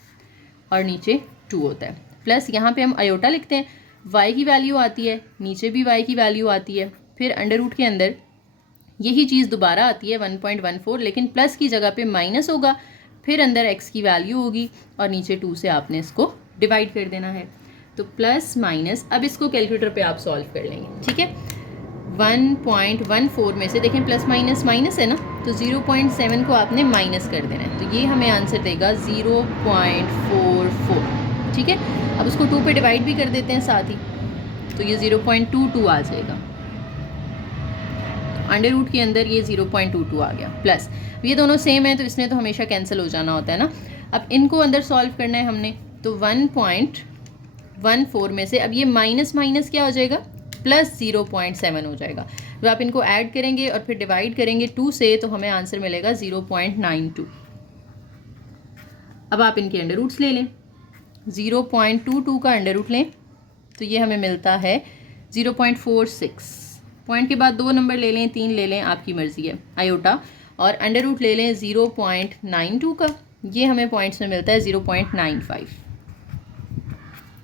और नीचे 2 होता है, प्लस यहाँ पे हम आयोटा लिखते हैं, y की वैल्यू आती है, नीचे भी y की वैल्यू आती है, फिर अंडर रूट के अंदर यही चीज़ दोबारा आती है 1.14, लेकिन प्लस की जगह पे माइनस होगा, फिर अंदर x की वैल्यू होगी और नीचे 2 से आपने इसको डिवाइड कर देना है। तो प्लस माइनस, अब इसको कैलकुलेटर पे आप सॉल्व कर लेंगे, ठीक है। 1.14 में से देखें प्लस माइनस माइनस है ना, तो 0.7 को आपने माइनस कर देना है, तो ये हमें आंसर देगा 0.44, ठीक है। अब उसको 2 पे डिवाइड भी कर देते हैं साथ ही, तो ये 0.22 आ जाएगा। तो अंडर रूट के अंदर ये 0.22 आ गया, प्लस ये दोनों सेम है तो इसने तो हमेशा कैंसिल हो जाना होता है ना। अब इनको अंदर सॉल्व करना है हमने, तो 1.14 में से अब ये माइनस माइनस क्या हो जाएगा, प्लस 0.7 हो जाएगा। जब आप इनको ऐड करेंगे और फिर डिवाइड करेंगे 2 से, तो हमें आंसर मिलेगा 0.92। अब आप इनके अंडर रूट्स ले लें, 0.22 का अंडर रूट लें तो ये हमें मिलता है 0.46, पॉइंट के बाद 2 नंबर ले लें, 3 ले लें, आपकी मर्ज़ी है, आयोटा, और अंडर रूट ले लें 0.92 का, ये हमें पॉइंट्स में मिलता है 0.95,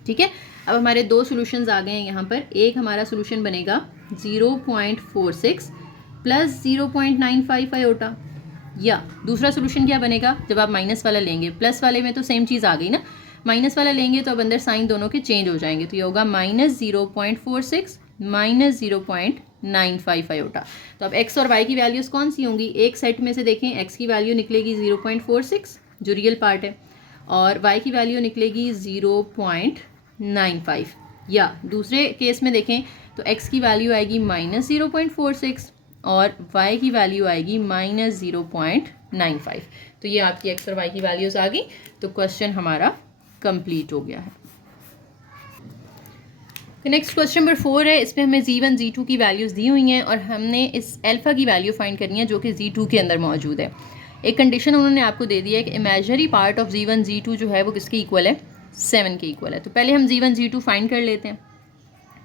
ठीक है। अब हमारे 2 सॉल्यूशंस आ गए हैं यहाँ पर, एक हमारा सॉल्यूशन बनेगा 0.46 प्लस 0.95 आयोटा, या दूसरा सॉल्यूशन क्या बनेगा, जब आप माइनस वाला लेंगे, प्लस वाले में तो सेम चीज़ आ गई ना, माइनस वाला लेंगे तो अब अंदर साइन दोनों के चेंज हो जाएंगे, तो ये होगा माइनस 0.46 माइनस 0.95 आयोटा। तो अब x और y की वैल्यूज़ कौन सी होंगी, एक सेट में से देखें x की वैल्यू निकलेगी 0.46 जो रियल पार्ट है, और y की वैल्यू निकलेगी 0.95, या दूसरे केस में देखें तो x की वैल्यू आएगी माइनस 0.46 और y की वैल्यू आएगी माइनस 0.95। तो ये आपकी x और y की वैल्यूज़ आ गई, तो क्वेश्चन हमारा कंप्लीट हो गया है। नेक्स्ट क्वेश्चन नंबर 4 है, इसमें हमें Z1 Z2 की वैल्यूज़ दी हुई हैं और हमने इस अल्फ़ा की वैल्यू फाइंड करनी है जो कि Z2 के अंदर मौजूद है। एक कंडीशन उन्होंने आपको दे दी है कि imaginary part of Z1 Z2 जो है वो किसके इक्वल है, 7 के इक्वल है। तो पहले हम Z1 Z2 फाइंड कर लेते हैं,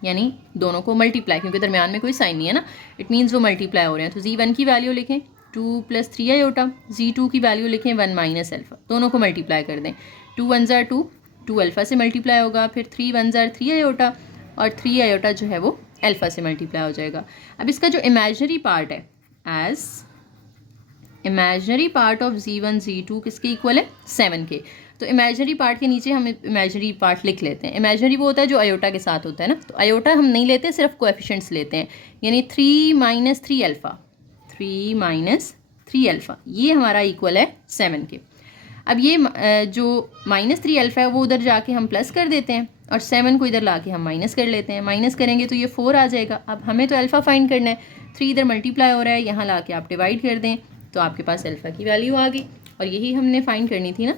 यानी दोनों को मल्टीप्लाई, क्योंकि दरमियान में कोई साइन नहीं है ना, इट मीन्स वो मल्टीप्लाई हो रहे हैं। तो Z1 की वैल्यू लिखें 2 + 3 आयोटा, Z2 की वैल्यू लिखें 1 - अल्फ़ा, दोनों को मल्टीप्लाई कर दें, 2 × 1 = 2, 2 अल्फ़ा से मल्टीप्लाई होगा, फिर 3 × 1 = 3 आयोटा, और 3 आयोटा जो है वो अल्फ़ा से मल्टीप्लाई हो जाएगा। अब इसका जो इमेजिनरी पार्ट है, as imaginary part of Z1 Z2 किसके इक्वल है, 7 के। तो इमेजिनरी पार्ट के नीचे हम इमेजिनरी पार्ट लिख लेते हैं। इमेजिनरी वो होता है जो आयोटा के साथ होता है ना, तो आयोटा हम नहीं लेते, सिर्फ कोएफिशिएंट्स लेते हैं, यानी 3 - 3 अल्फ़ा, 3 - 3 अल्फ़ा, ये हमारा इक्वल है 7 के। अब ये जो -3 अल्फ़ा है वो उधर जाके हम प्लस कर देते हैं और 7 को इधर लाके हम माइनस कर लेते हैं, माइनस करेंगे तो ये 4 आ जाएगा। अब हमें तो अल्फ़ा फाइंड करना है, 3 इधर मल्टीप्लाई हो रहा है, यहाँ लाके आप डिवाइड कर दें तो आपके पास अल्फ़ा की वैल्यू आ गई, और यही हमने फाइंड करनी थी ना।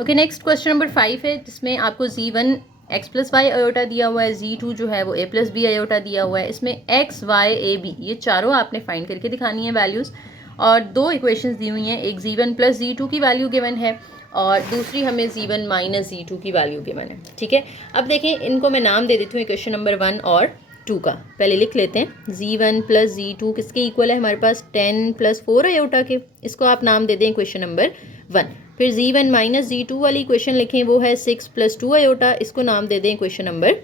ओके, नेक्स्ट क्वेश्चन नंबर 5 है, जिसमें आपको Z1 x + y आयोटा दिया हुआ है, Z2 जो है वो a + b आयोटा दिया हुआ है। इसमें x, y, a, b ये चारों आपने फाइंड करके दिखानी है वैल्यूज़, और 2 इक्वेशंस दी हुई हैं, एक Z1 + Z2 की वैल्यू गिवन है और दूसरी हमें Z1 - Z2 की वैल्यू गिवन है, ठीक है। अब देखें, इनको मैं नाम दे देती हूँ इक्वेशन नंबर 1 और 2 का। पहले लिख लेते हैं, Z1 + Z2 किसके इक्वल है हमारे पास, 10 + 4 आयोटा के, इसको आप नाम दे दें इक्वेशन नंबर 1। फिर Z1 - Z2 वाली इक्वेशन लिखें, वो है 6 + 2 आयोटा, इसको नाम दे दें इक्वेशन नंबर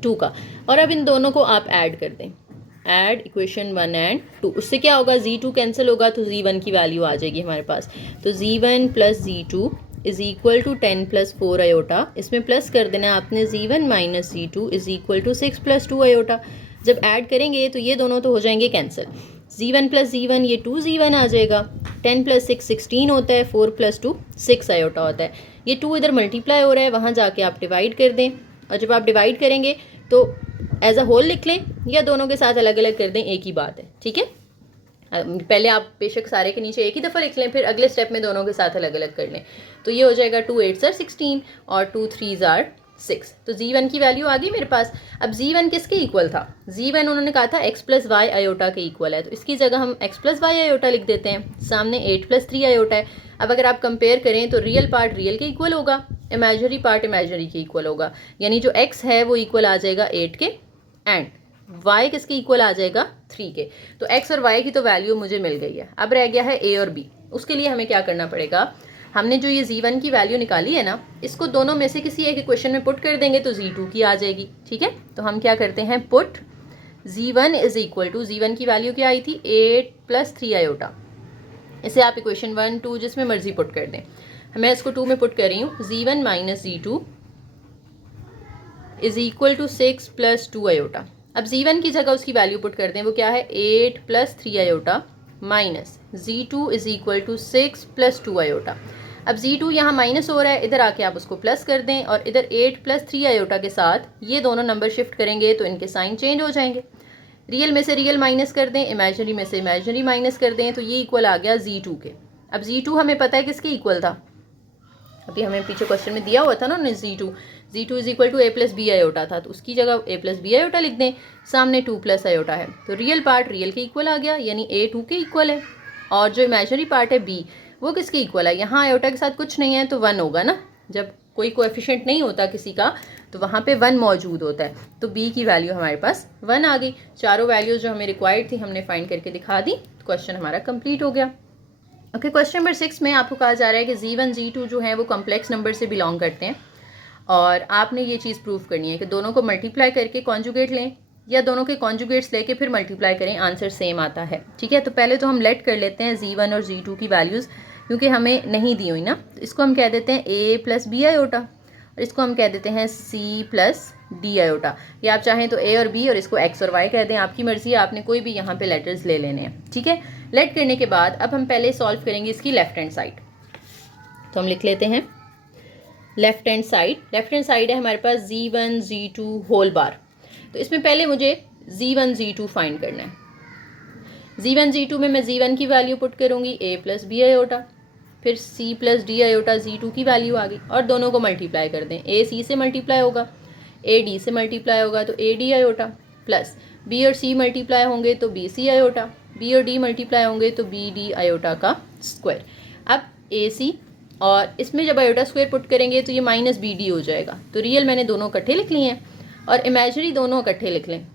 2 का। और अब इन दोनों को आप ऐड कर दें, ऐड इक्वेशन 1 और 2, उससे क्या होगा, Z2 कैंसिल होगा तो Z1 की वैल्यू आ जाएगी हमारे पास। तो Z1 + Z2 is equal to 10 + 4 iota, इसमें प्लस कर देना आपने, Z1 - Z2 is equal to 6 + 2 iota. जब ऐड करेंगे तो ये दोनों तो हो जाएंगे कैंसिल, Z1 + Z1 ये 2Z1 आ जाएगा, 10 + 6 16 होता है, 4 + 2 6 आयोटा होता है। ये 2 इधर मल्टीप्लाई हो रहा है, वहाँ जाके आप डिवाइड कर दें, और जब आप डिवाइड करेंगे तो एज अ होल लिख लें या दोनों के साथ अलग अलग कर दें, एक ही बात है, ठीक है। पहले आप बेशक सारे के नीचे एक ही दफ़ा लिख लें, फिर अगले स्टेप में दोनों के साथ अलग अलग कर लें। तो ये हो जाएगा 2 8 = 16 और 2 3 = 6। तो z1 की वैल्यू आ गई मेरे पास। अब z1 किसके इक्वल था? z1 उन्होंने कहा था x प्लस वाई आयोटा के इक्वल है, तो इसकी जगह हम x प्लस वाई आयोटा लिख देते हैं। सामने 8 प्लस 3 आयोटा है। अब अगर आप कंपेयर करें तो रियल पार्ट रियल के इक्वल होगा, इमेजिनरी पार्ट इमेजिनरी के इक्वल होगा, यानी जो x है वो इक्वल आ जाएगा 8 के एंड y किसके इक्वल आ जाएगा 3 के। तो x और y की तो वैल्यू मुझे मिल गई है। अब रह गया है a और b। उसके लिए हमें क्या करना पड़ेगा? हमने जो ये z1 की वैल्यू निकाली है ना, इसको दोनों में से किसी एक इक्वेशन में पुट कर देंगे तो z2 की आ जाएगी। ठीक है, तो हम क्या करते हैं, put z1 is equal to, z1 की वैल्यू क्या आई थी 8 प्लस 3 आयोटा। इसे आप इक्वेशन 1 2 जिसमें मर्जी पुट कर दें। मैं इसको 2 में पुट कर रही हूँ। z1 minus z2 is equal to 6 plus 2 iota. अब z1 की जगह उसकी वैल्यू पुट कर दें, वो क्या है 8 plus 3 iota minus z2 is equal to 6 plus 2 iota. अब z2 यहाँ माइनस हो रहा है, इधर आके आप उसको प्लस कर दें और इधर 8 प्लस 3 आयोटा के साथ ये दोनों नंबर शिफ्ट करेंगे तो इनके साइन चेंज हो जाएंगे। रियल में से रियल माइनस कर दें, इमेजिनरी में से इमेजिनरी माइनस कर दें, तो ये इक्वल आ गया z2 के। अब z2 हमें पता है किसके इक्वल था, अभी हमें पीछे क्वेश्चन में दिया हुआ था ना z2 is equal to a plus b iota था, तो उसकी जगह a प्लस बी आयोटा लिख दें। सामने 2 प्लस आयोटा है, तो रियल पार्ट रियल के इक्वल आ गया, यानी a 2 के इक्वल है। और जो इमेजिनरी पार्ट है b, वो किसके इक्वल है? यहाँ आयोटा के साथ कुछ नहीं है तो 1 होगा ना। जब कोई कोएफिशिएंट नहीं होता किसी का तो वहाँ पे 1 मौजूद होता है, तो b की वैल्यू हमारे पास 1 आ गई। चारों वैल्यूज जो हमें रिक्वायर्ड थी हमने फाइंड करके दिखा दी, तो क्वेश्चन हमारा कंप्लीट हो गया। ओके, क्वेश्चन नंबर 6 में आपको कहा जा रहा है कि z1 z2 जो है वो कॉम्प्लेक्स नंबर से बिलोंग करते हैं और आपने ये चीज़ प्रूव करनी है कि दोनों को मल्टीप्लाई करके कॉन्जुगेट लें या दोनों के कॉन्जुगेट्स लेके फिर मल्टीप्लाई करें, आंसर सेम आता है। ठीक है, तो पहले तो हम लेट कर लेते हैं z1 और z2 की वैल्यूज़, क्योंकि हमें नहीं दी हुई ना। तो इसको हम कह देते हैं a प्लस बी आयोटा और इसको हम कह देते हैं c प्लस डी आयोटा, या आप चाहें तो a और b और इसको x और y कह दें, आपकी मर्जी है, आपने कोई भी यहाँ पे लेटर्स ले लेने हैं। ठीक है, लेट करने के बाद अब हम पहले सॉल्व करेंगे इसकी लेफ्ट हैंड साइड। तो हम लिख लेते हैं लेफ्ट हैंड साइड है हमारे पास z1 z2 होल बार। तो इसमें पहले मुझे z1 z2 फाइंड करना है। z1 z2 में मैं z1 की वैल्यू पुट करूँगी a प्लस बी आयोटा, फिर c plus D iota, z2 की वैल्यू आ गई, और दोनों को मल्टीप्लाई कर दें। a c से मल्टीप्लाई होगा, a d से मल्टीप्लाई होगा तो a d iota, plus b और c मल्टीप्लाई होंगे तो b c आयोटा, b और d मल्टीप्लाई होंगे तो b d आयोटा का स्क्वायर। अब a c और इसमें जब आयोटा स्क्वायर पुट करेंगे तो ये माइनस बी डी हो जाएगा, तो रियल मैंने दोनों इकट्ठे लिख लिए हैं और इमेजिनरी दोनों इकट्ठे लिख लें,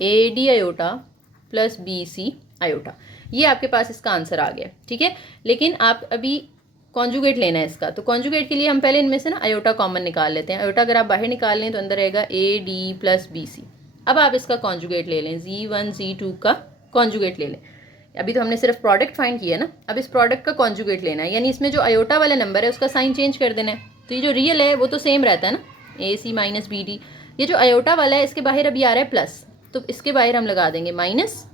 a d iota plus b c iota. ये आपके पास इसका आंसर आ गया। ठीक है, लेकिन आप अभी कॉन्जुगेट लेना है इसका, तो कॉन्जुगेट के लिए हम पहले इनमें से ना आयोटा कॉमन निकाल लेते हैं। आयोटा अगर आप बाहर निकाल लें तो अंदर रहेगा a d plus b c. अब आप इसका कॉन्जुगेट ले लें, z1 z2 का कॉन्जुगेट ले लें। अभी तो हमने सिर्फ प्रोडक्ट फाइंड किया ना, अब इस प्रोडक्ट का कॉन्जुगेट लेना है, यानी इसमें जो आयोटा वाला नंबर है उसका साइन चेंज कर देना है। तो ये जो रियल है वो तो सेम रहता है ना, ए सी माइनस बी डी। ये जो आयोटा वाला है इसके बाहर अभी आ रहा है प्लस, तो इसके बाहर हम लगा देंगे माइनस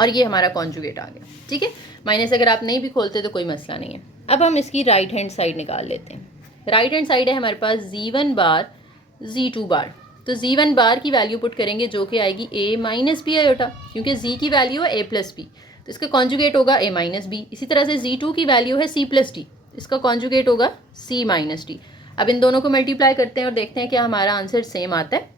और ये हमारा कॉन्जुगेट आ गया। ठीक है, माइनस अगर आप नहीं भी खोलते तो कोई मसला नहीं है। अब हम इसकी राइट हैंड साइड निकाल लेते हैं। राइट हैंड साइड है हमारे पास z1 बार z2 बार। तो z1 बार की वैल्यू पुट करेंगे जो कि आएगी a माइनस बी आयोटा, क्योंकि z की वैल्यू है a प्लस बी, तो इसका कॉन्जुगेट होगा a माइनस बी। इसी तरह से z2 की वैल्यू है c प्लस डी, इसका कॉन्जुगेट होगा c माइनस डी। अब इन दोनों को मल्टीप्लाई करते हैं और देखते हैं क्या हमारा आंसर सेम आता है।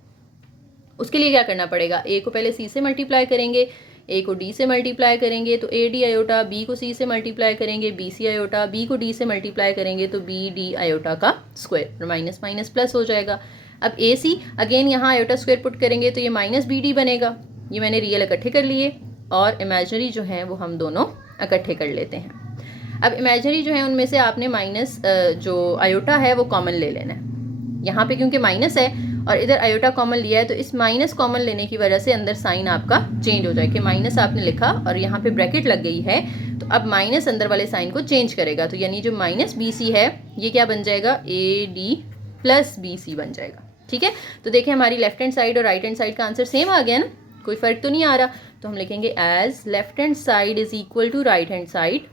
उसके लिए क्या करना पड़ेगा, a को पहले c से मल्टीप्लाई करेंगे, a को d से मल्टीप्लाई करेंगे तो a d आयोटा, b को c से मल्टीप्लाई करेंगे b c आयोटा, b को d से मल्टीप्लाई करेंगे तो b d आयोटा का स्क्वायर, माइनस माइनस प्लस हो जाएगा। अब ए सी अगेन यहाँ आयोटा स्क्वायर पुट करेंगे तो ये माइनस बी डी बनेगा। ये मैंने रियल इकट्ठे कर लिए और इमेजिनरी जो हैं वो हम दोनों इकट्ठे कर लेते हैं। अब इमेजिनरी जो है उनमें से आपने माइनस जो आयोटा है वो कॉमन ले लेना है। यहाँ पे क्योंकि माइनस है और इधर आयोटा कॉमन लिया है तो इस माइनस कॉमन लेने की वजह से अंदर साइन आपका चेंज हो जाए कि माइनस आपने लिखा और यहाँ पे ब्रैकेट लग गई है, तो अब माइनस अंदर वाले साइन को चेंज करेगा। तो यानी जो माइनस बी सी है ये क्या बन जाएगा, a d plus b c बन जाएगा। ठीक है, तो देखिए हमारी लेफ्ट हैंड साइड और राइट हैंड साइड का आंसर सेम आ गया ना, कोई फर्क तो नहीं आ रहा। तो हम लिखेंगे as left hand side is equal to right hand side,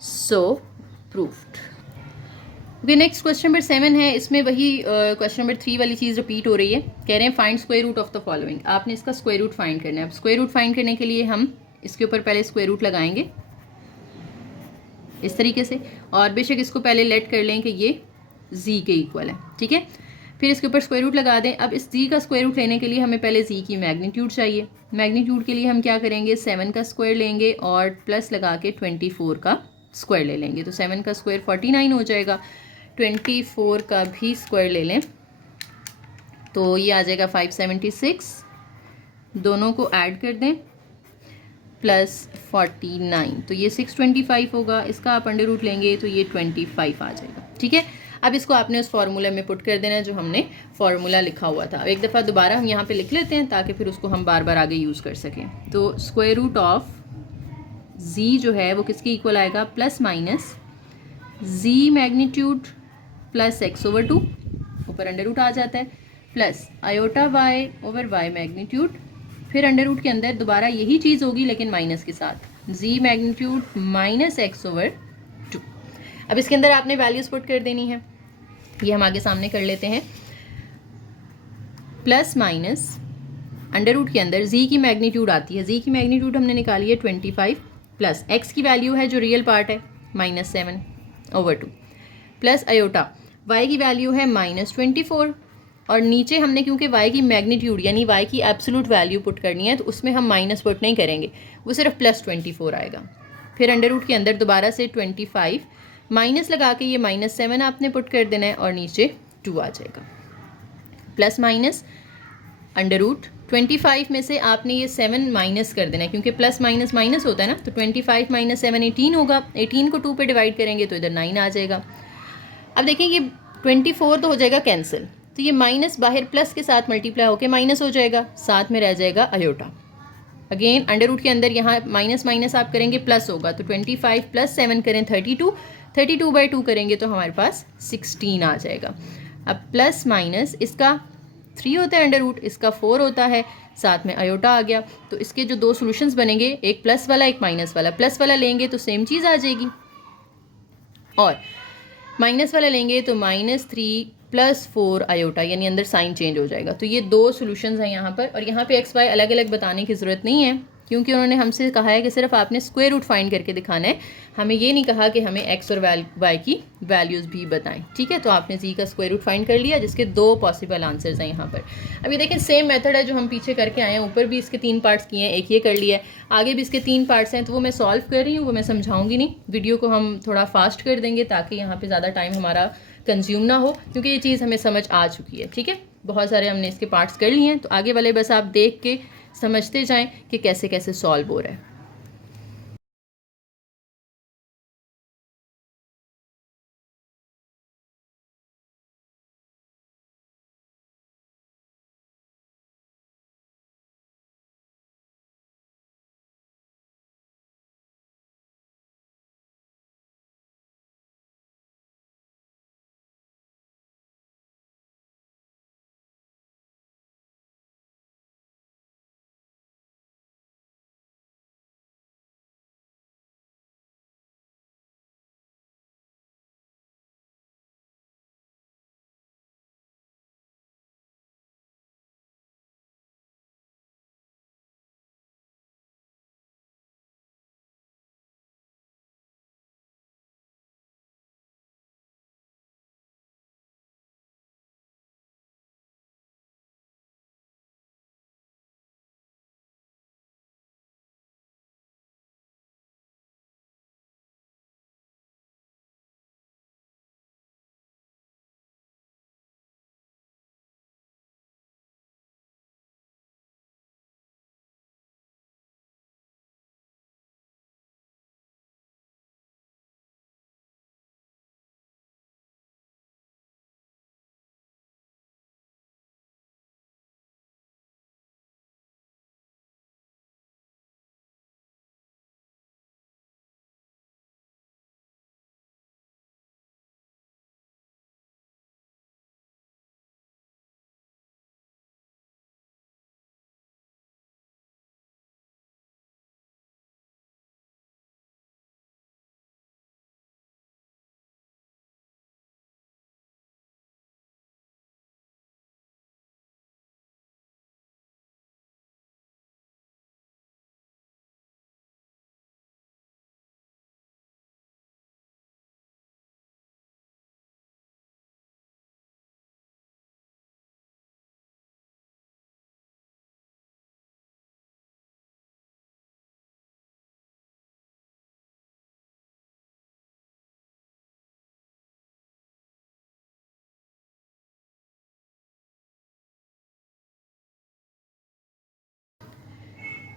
so proved. Next question number 7 है। इसमें वही क्वेश्चन नंबर 3 वाली चीज़ रिपीट हो रही है। कह रहे हैं find square root of the following. आपने इसका स्क्वायर रूट फाइंड करना है। अब स्क्वायर रूट फाइंड करने के लिए हम इसके ऊपर पहले स्क्वायर रूट लगाएंगे इस तरीके से, और बेशक इसको पहले लेट कर लें कि ये जी के इक्वल है, ठीक है। फिर इसके ऊपर स्क्वायर रूट लगा दें। अब इस जी का स्क्वायर रूट लेने के लिए हमें पहले जी की मैग्नीट्यूड चाहिए। मैग्नीट्यूड के लिए हम क्या करेंगे, 7 का स्क्वायर लेंगे और प्लस लगा के 24 का स्क्वायर ले लेंगे। तो 7 का स्क्वायर 49 हो जाएगा, 24 का भी स्क्वायर ले लें तो ये आ जाएगा 576। दोनों को ऐड कर दें प्लस 49, तो ये 625 होगा। इसका आप अंडर रूट लेंगे तो ये 25 आ जाएगा, ठीक है। अब इसको आपने उस फार्मूला में पुट कर देना है जो हमने फार्मूला लिखा हुआ था। एक दफ़ा दोबारा हम यहाँ पे लिख लेते हैं ताकि फिर उसको हम बार बार आगे यूज़ कर सकें। तो स्क्वायर रूट ऑफ जी जो है वो किसके इक्वल आएगा, plus minus z magnitude plus x over 2, ऊपर अंडर रूट आ जाता है, plus iota y over y magnitude, फिर अंडर रूट के अंदर दोबारा यही चीज़ होगी लेकिन माइनस के साथ, जी मैग्नीट्यूड माइनस एक्स ओवर 2। अब इसके अंदर आपने वैल्यूज पुट कर देनी है, ये हम आगे सामने कर लेते हैं। प्लस माइनस अंडर रूट के अंदर जी की मैग्नीट्यूड आती है, जी की मैग्नीट्यूड हमने निकाली है 25, प्लस एक्स की वैल्यू है जो रियल पार्ट है -7/2, प्लस अयोटा वाई की वैल्यू है -24, और नीचे हमने क्योंकि वाई की मैग्नीट्यूड यानी वाई की एब्सोल्यूट वैल्यू पुट करनी है तो उसमें हम माइनस पुट नहीं करेंगे, वो सिर्फ +24 आएगा। फिर अंडर रूट के अंदर दोबारा से 25 माइनस लगा के ये -7 आपने पुट कर देना है और नीचे 2 आ जाएगा, प्लस माइनस अंडर रूट 25 में से आपने ये 7 माइनस कर देना है क्योंकि प्लस माइनस माइनस होता है ना, तो 25 माइनस 7 18 होगा। 18 को 2 पे डिवाइड करेंगे तो इधर 9 आ जाएगा। अब देखें ये 24 तो हो जाएगा कैंसिल, तो ये माइनस बाहर प्लस के साथ मल्टीप्लाई होकर माइनस हो जाएगा, साथ में रह जाएगा अयोटा। अगेन अंडर रूट के अंदर यहाँ माइनस माइनस आप करेंगे प्लस होगा, तो 25 प्लस 7 करें 32, 32/2 करेंगे तो हमारे पास 16 आ जाएगा। अब प्लस माइनस इसका 3 होता है अंडर रूट, इसका 4 होता है, साथ में अयोटा आ गया। तो इसके जो दो सॉल्यूशंस बनेंगे, एक प्लस वाला एक माइनस वाला, प्लस वाला लेंगे तो सेम चीज़ आ जाएगी और माइनस वाला लेंगे तो -3 + 4 अयोटा, यानी अंदर साइन चेंज हो जाएगा। तो ये दो सॉल्यूशंस हैं यहाँ पर, और यहाँ पे एक्स वाई अलग अलग बताने की ज़रूरत नहीं है क्योंकि उन्होंने हमसे कहा है कि सिर्फ आपने स्क्वायर रूट फाइंड करके दिखाना है, हमें ये नहीं कहा कि हमें एक्स और वाई की वैल्यूज़ भी बताएं, ठीक है। तो आपने जी का स्क्वायर रूट फाइंड कर लिया जिसके दो पॉसिबल आंसर्स हैं यहाँ पर। अब ये देखें सेम मेथड है जो हम पीछे करके आए हैं, ऊपर भी इसके 3 पार्ट्स किए हैं, एक ये कर लिया है, आगे भी इसके 3 पार्ट्स हैं, तो वो मैं सॉल्व कर रही हूँ, वो मैं समझाऊंगी नहीं, वीडियो को हम थोड़ा फास्ट कर देंगे ताकि यहाँ पर ज़्यादा टाइम हमारा कंज्यूम ना हो, क्योंकि ये चीज़ हमें समझ आ चुकी है, ठीक है। बहुत सारे हमने इसके पार्ट्स कर लिए हैं, तो आगे वाले बस आप देख के समझते जाएं कि कैसे कैसे सॉल्व हो रहा है।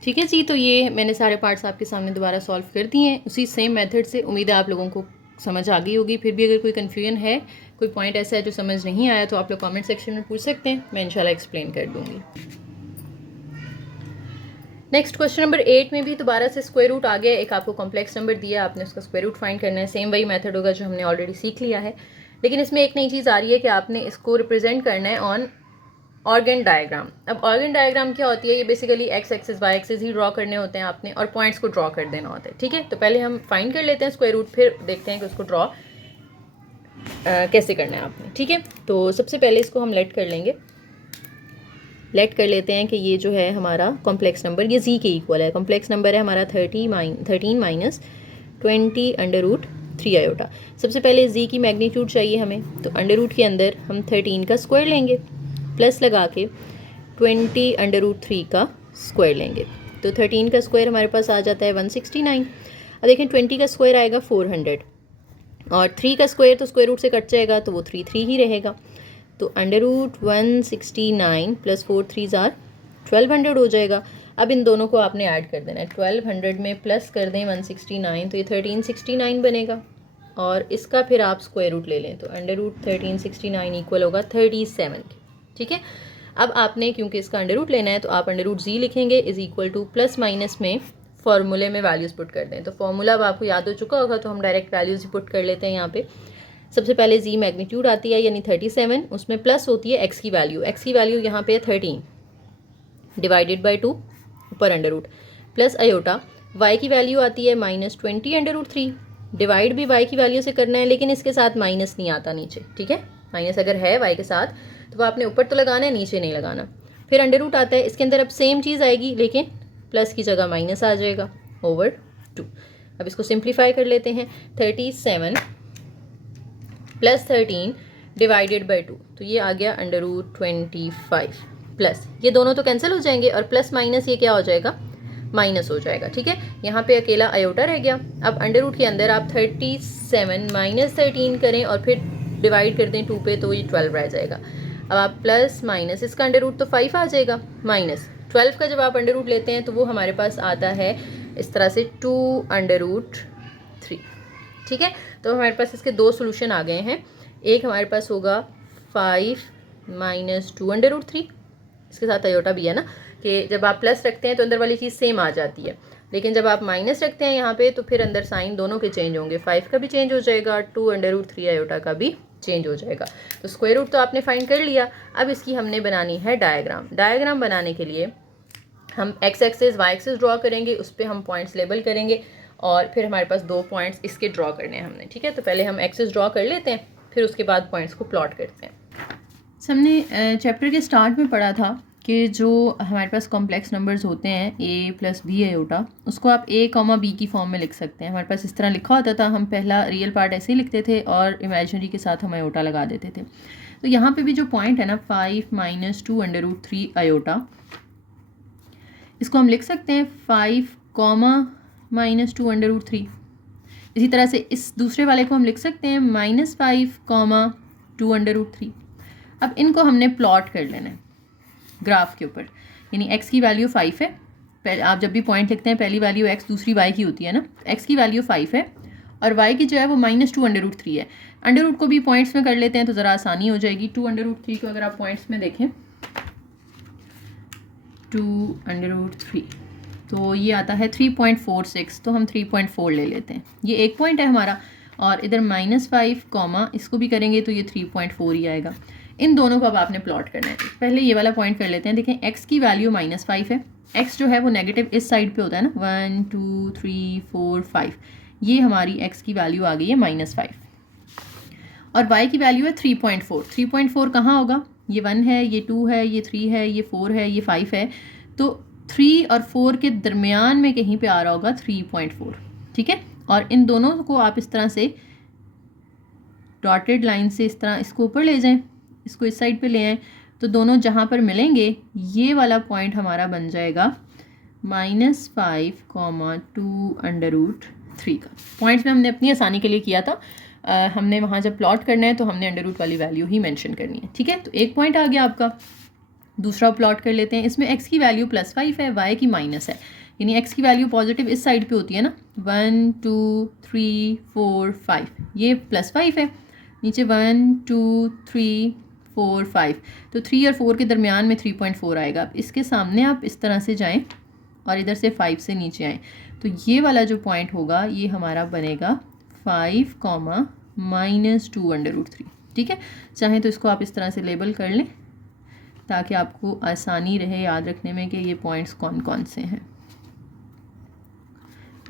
ठीक है जी, तो ये मैंने सारे पार्ट्स आपके सामने दोबारा सॉल्व कर दिए हैं उसी सेम मेथड से। उम्मीद है आप लोगों को समझ आ गई होगी। फिर भी अगर कोई कन्फ्यूजन है, कोई पॉइंट ऐसा है जो समझ नहीं आया, तो आप लोग कमेंट सेक्शन में पूछ सकते हैं, मैं इंशाल्लाह एक्सप्लेन कर दूँगी। नेक्स्ट क्वेश्चन नंबर 8 में भी दोबारा से स्क्वायर रूट आ गया। एक आपको कॉम्प्लेक्स नंबर दिया, आपने उसका स्क्वायर रूट फाइंड करना है। सेम वही मेथड होगा जो हमने ऑलरेडी सीख लिया है, लेकिन इसमें एक नई चीज़ आ रही है कि आपने इसको रिप्रेजेंट करना है ऑन ऑर्गन डायग्राम। अब ऑर्गन डायग्राम क्या होती है, ये basically x axis y axis ही ड्रॉ करने होते हैं आपने, और पॉइंट्स को ड्रॉ कर देना होता है। ठीक है, तो पहले हम फाइंड कर लेते हैं स्क्वायर रूट, फिर देखते हैं कि उसको ड्रॉ कैसे करना है आपने। ठीक है, तो सबसे पहले इसको हम लेट कर लेंगे। लेट कर लेते हैं कि ये जो है हमारा कॉम्प्लेक्स नंबर, ये जी के इक्वल है। कॉम्प्लेक्स नंबर है हमारा 13 माइनस 20 अंडर रूट 3 आयोटा। सबसे पहले जी की मैग्नीट्यूड चाहिए हमें, तो अंडर रूट के अंदर हम 13 का स्क्वायर लेंगे, प्लस लगा के 20 अंडर रूट 3 का स्क्वायर लेंगे। तो 13 का स्क्वायर हमारे पास आ जाता है 169। अब देखें 20 का स्क्वायर आएगा 400, और 3 का स्क्वायर तो स्क्वायर रूट से कट जाएगा, तो वो 3 ही रहेगा। तो अंडर रूट 169 प्लस 4 3 1200 हो जाएगा। अब इन दोनों को आपने ऐड कर देना है। 1200 में प्लस कर दें 169, तो ये 1369 बनेगा, और इसका फिर आप स्क्वायर रूट ले लें, तो अंडर रूट 1369 इक्वल होगा 37। ठीक है, अब आपने क्योंकि इसका अंडर रूट लेना है, तो आप अंडर रूट जी लिखेंगे is equal two plus minus में फॉर्मूले में वैल्यूज़ पुट कर दें। तो फॉर्मूला अब आपको याद हो चुका होगा, तो हम डायरेक्ट वैल्यूज़ ही पुट कर लेते हैं यहाँ पे। सबसे पहले जी मैग्नीट्यूड आती है यानी 37, उसमें प्लस होती है एक्स की वैल्यू। एक्स की वैल्यू यहाँ पे 13 डिवाइडेड बाई 2 ऊपर under root, plus iota. Y की वैल्यू आती है माइनस 20 अंडर रूट 3। डिवाइड भी वाई की वैल्यू से करना है, लेकिन इसके साथ माइनस नहीं आता नीचे। ठीक है, माइनस अगर है वाई के साथ तो वो आपने ऊपर तो लगाना है, नीचे नहीं लगाना। फिर अंडर रूट आता है, इसके अंदर अब सेम चीज़ आएगी, लेकिन प्लस की जगह माइनस आ जाएगा ओवर 2। अब इसको सिंप्लीफाई कर लेते हैं। 37 प्लस 13 डिवाइडेड बाई 2, तो ये आ गया अंडर रूट 25 प्लस, ये दोनों तो कैंसिल हो जाएंगे, और प्लस माइनस ये क्या हो जाएगा, माइनस हो जाएगा। ठीक है, यहाँ पे अकेला अयोटा रह गया। अब अंडर रूट के अंदर आप 37 माइनस 13 करें और फिर डिवाइड कर दें 2 पे, तो ये 12 रह जाएगा। अब आप प्लस माइनस, इसका अंडर रूट तो 5 आ जाएगा, माइनस 12 का जब आप अंडर रूट लेते हैं तो वो हमारे पास आता है इस तरह से 2 अंडर रूट 3। ठीक है, तो हमारे पास इसके दो सोल्यूशन आ गए हैं। एक हमारे पास होगा 5 माइनस 2 अंडर रूट 3, इसके साथ अयोटा भी है ना, कि जब आप प्लस रखते हैं तो अंदर वाली चीज़ सेम आ जाती है, लेकिन जब आप माइनस रखते हैं यहाँ पे तो फिर अंदर साइन दोनों के चेंज होंगे। 5 का भी चेंज हो जाएगा, 2 अंडर रूट 3 आयोटा का भी चेंज हो जाएगा। तो स्क्वायर रूट तो आपने फाइंड कर लिया। अब इसकी हमने बनानी है डायग्राम। डायग्राम बनाने के लिए हम x axis y axis draw करेंगे, उस पर हम पॉइंट्स लेबल करेंगे, और फिर हमारे पास 2 पॉइंट्स इसके ड्रॉ करने हैं हमने। ठीक है, तो पहले हम एक्सिस ड्रॉ कर लेते हैं, फिर उसके बाद पॉइंट्स को प्लॉट करते हैं। हमने चैप्टर के स्टार्ट में पढ़ा था कि जो हमारे पास कॉम्प्लेक्स नंबर्स होते हैं a प्लस बी आयोटा, उसको आप a कॉमा बी की फॉर्म में लिख सकते हैं। हमारे पास इस तरह लिखा होता था, हम पहला रियल पार्ट ऐसे ही लिखते थे और इमेजिनरी के साथ हम आयोटा लगा देते थे। तो यहाँ पे भी जो पॉइंट है ना 5 माइनस 2 अंडर रूट 3 आयोटा, इसको हम लिख सकते हैं 5 कॉमा माइनस 2 अंडर रूट 3। इसी तरह से इस दूसरे वाले को हम लिख सकते हैं माइनस 5 कॉमा 2 अंडर रूट 3। अब इनको हमने प्लॉट कर लेना है ग्राफ के ऊपर, यानी x की वैल्यू 5 है। आप जब भी पॉइंट लिखते हैं पहली वैल्यू x दूसरी y की होती है ना, x की वैल्यू 5 है और y की जो है वो माइनस 2 अंडर रूट 3 है। अंडर रूट को भी पॉइंट्स में कर लेते हैं तो ज़रा आसानी हो जाएगी। 2 अंडर रूट 3 को अगर आप पॉइंट्स में देखें, 2 अंडर रूट 3, तो ये आता है 3.46, तो हम 3.4 ले लेते हैं। ये एक पॉइंट है हमारा, और इधर माइनस 5 कॉमा इसको भी करेंगे तो ये 3.4 ही आएगा। इन दोनों को अब आपने प्लॉट करना है। पहले ये वाला पॉइंट कर लेते हैं। देखें x की वैल्यू माइनस 5 है, x जो है वो नेगेटिव इस साइड पे होता है ना, 1 2 3 4 5, ये हमारी x की वैल्यू आ गई है माइनस 5, और y की वैल्यू है 3.4। 3.4 कहाँ होगा, ये 1 है, ये 2 है, ये 3 है, ये 4 है, ये 5 है, तो 3 और 4 के दरमियान में कहीं पे आ रहा होगा 3.4। ठीक है, और इन दोनों को आप इस तरह से डॉटेड लाइन से इस तरह इसको ऊपर ले जाएं, इसको इस साइड पे ले आएँ, तो दोनों जहाँ पर मिलेंगे ये वाला पॉइंट हमारा बन जाएगा माइनस 5 कॉमा 2 अंडर रूट 3 का। पॉइंट्स में हमने अपनी आसानी के लिए किया था, हमने वहाँ जब प्लॉट करना है तो हमने अंडर रूट वाली वैल्यू ही मेंशन करनी है। ठीक है, तो एक पॉइंट आ गया आपका। दूसरा प्लॉट कर लेते हैं। इसमें x की वैल्यू +5 है, y की माइनस है, यानी x की वैल्यू पॉजिटिव इस साइड पे होती है ना। 1 2 3 4 5, ये +5 है। नीचे 1 2 3 4 5, तो 3 और 4 के दरमियान में 3.4 आएगा। अब इसके सामने आप इस तरह से जाएं और इधर से 5 से नीचे आएँ, तो ये वाला जो पॉइंट होगा ये हमारा बनेगा 5, -2√3। ठीक है, चाहे तो इसको आप इस तरह से लेबल कर लें ताकि आपको आसानी रहे याद रखने में कि ये पॉइंट्स कौन कौन से हैं।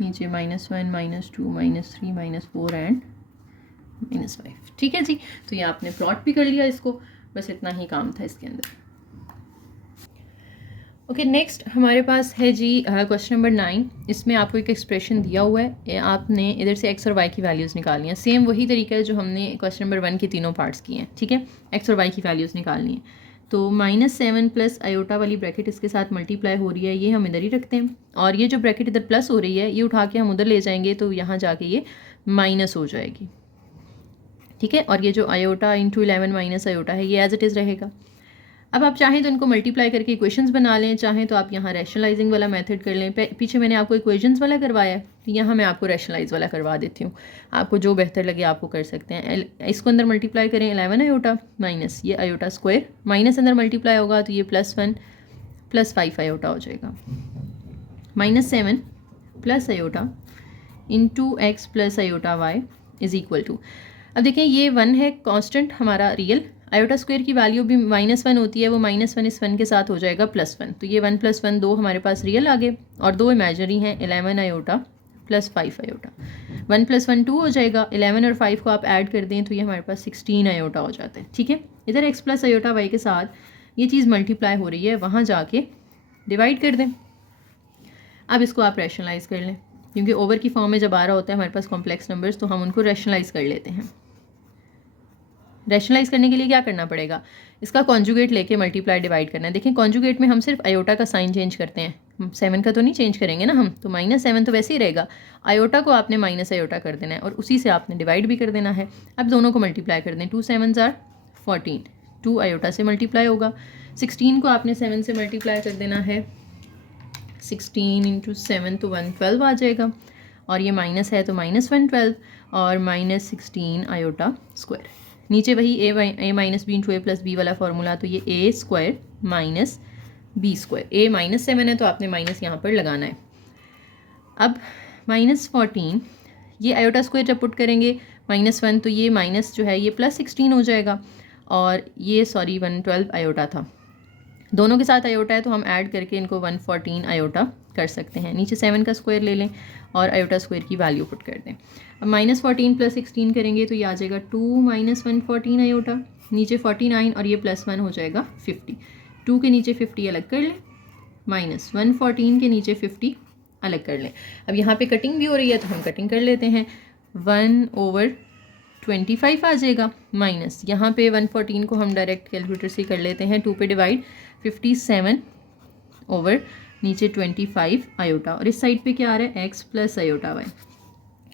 नीचे -1 -2 -3 -4 एंड -5। ठीक है जी, तो ये आपने प्लॉट भी कर लिया इसको, बस इतना ही काम था इसके अंदर। ओके, नेक्स्ट हमारे पास है जी क्वेश्चन नंबर 9। इसमें आपको एक एक्सप्रेशन दिया हुआ है, आपने इधर से x और y की वैल्यूज़ निकालनी है। सेम वही तरीका है जो हमने क्वेश्चन नंबर 1 के तीनों पार्ट्स किए हैं। ठीक है, x और y की वैल्यूज़ निकालनी है, तो -7 प्लस आयोटा वाली ब्रैकेट इसके साथ मल्टीप्लाई हो रही है, ये हम इधर ही रखते हैं। और ये जो ब्रैकेट इधर प्लस हो रही है ये उठा के हम उधर ले जाएंगे, तो यहाँ जाके ये माइनस हो जाएगी। ठीक है, और ये जो आयोटा इंटू 11 माइनस आयोटा है ये एज इट इज़ रहेगा। अब आप चाहें तो इनको मल्टीप्लाई करके इक्वेशंस बना लें, चाहें तो आप यहाँ रैशनलाइजिंग वाला मेथड कर लें। पीछे मैंने आपको इक्वेशंस वाला करवाया है, तो यहाँ मैं आपको रैशनलाइज वाला करवा देती हूँ। आपको जो बेहतर लगे आपको कर सकते हैं। इसको अंदर मल्टीप्लाई करें 11 आयोटा माइनस ये आयोटा स्क्वायर, माइनस अंदर मल्टीप्लाई होगा तो ये +1 + 5 आयोटा हो जाएगा। -7 plus iota into x plus iota y is equal to, अब देखें ये 1 है कांस्टेंट हमारा रियल, आयोटा स्क्वायर की वैल्यू भी -1 होती है, वो -1 इस 1 के साथ हो जाएगा +1, तो ये 1 + 1 2 हमारे पास रियल आ गए और 2 इमेजिनरी हैं, 11 आयोटा + 5 आयोटा। 1 + 1 2 हो जाएगा, 11 और 5 को आप ऐड कर दें तो ये हमारे पास 16 आयोटा हो जाता है। ठीक है, इधर x प्लस आयोटा y के साथ ये चीज़ मल्टीप्लाई हो रही है, वहाँ जाके डिवाइड कर दें। अब इसको आप रैशनलाइज कर लें, क्योंकि ओवर की फॉर्म में जब आ रहा होता है हमारे पास कॉम्प्लेक्स नंबर्स, तो हम उनको रैशनलाइज कर लेते हैं। रैशनलाइज करने के लिए क्या करना पड़ेगा, इसका कॉन्जुगेट लेके मल्टीप्लाई डिवाइड करना है। देखें कॉन्जुगेट में हम सिर्फ आयोटा का साइन चेंज करते हैं, 7 का तो नहीं चेंज करेंगे ना हम, तो -7 तो वैसे ही रहेगा, आयोटा को आपने माइनस आयोटा कर देना है और उसी से आपने डिवाइड भी कर देना है। अब दोनों को मल्टीप्लाई कर दें, 2 7s are 14, 2 आयोटा से मल्टीप्लाई होगा, 16 को आपने 7 से मल्टीप्लाई कर देना है, 16 × 7 तो 112 आ जाएगा, और ये माइनस है तो -112 और -16 आयोटा स्क्वायर। नीचे वही a - b × a + b वाला फार्मूला, तो ये a² - b², a -7 है तो आपने माइनस यहाँ पर लगाना है। अब -14 ये आयोटा स्क्वायर जब पुट करेंगे -1, तो ये माइनस जो है ये +16 हो जाएगा, और ये 112 आयोटा था, दोनों के साथ आयोटा है तो हम ऐड करके इनको 114 आयोटा कर सकते हैं। नीचे 7 का स्क्वायर ले लें और आयोटा स्क्वायर की वैल्यू पुट कर दें। अब -14 + 16 करेंगे तो ये आ जाएगा 2 - 114 आयोटा, नीचे 49 और ये +1 हो जाएगा 50। 2 के नीचे 50 अलग कर लें, -114 के नीचे 50 अलग कर लें। अब यहाँ पे कटिंग भी हो रही है तो हम कटिंग कर लेते हैं, 1/25 आ जाएगा, माइनस यहाँ पे 114 को हम डायरेक्ट कैलकुलेटर से कर लेते हैं, 2 पे डिवाइड, 57 ओवर नीचे 25 आयोटा, और इस साइड पे क्या आ रहा है x प्लस आयोटा y।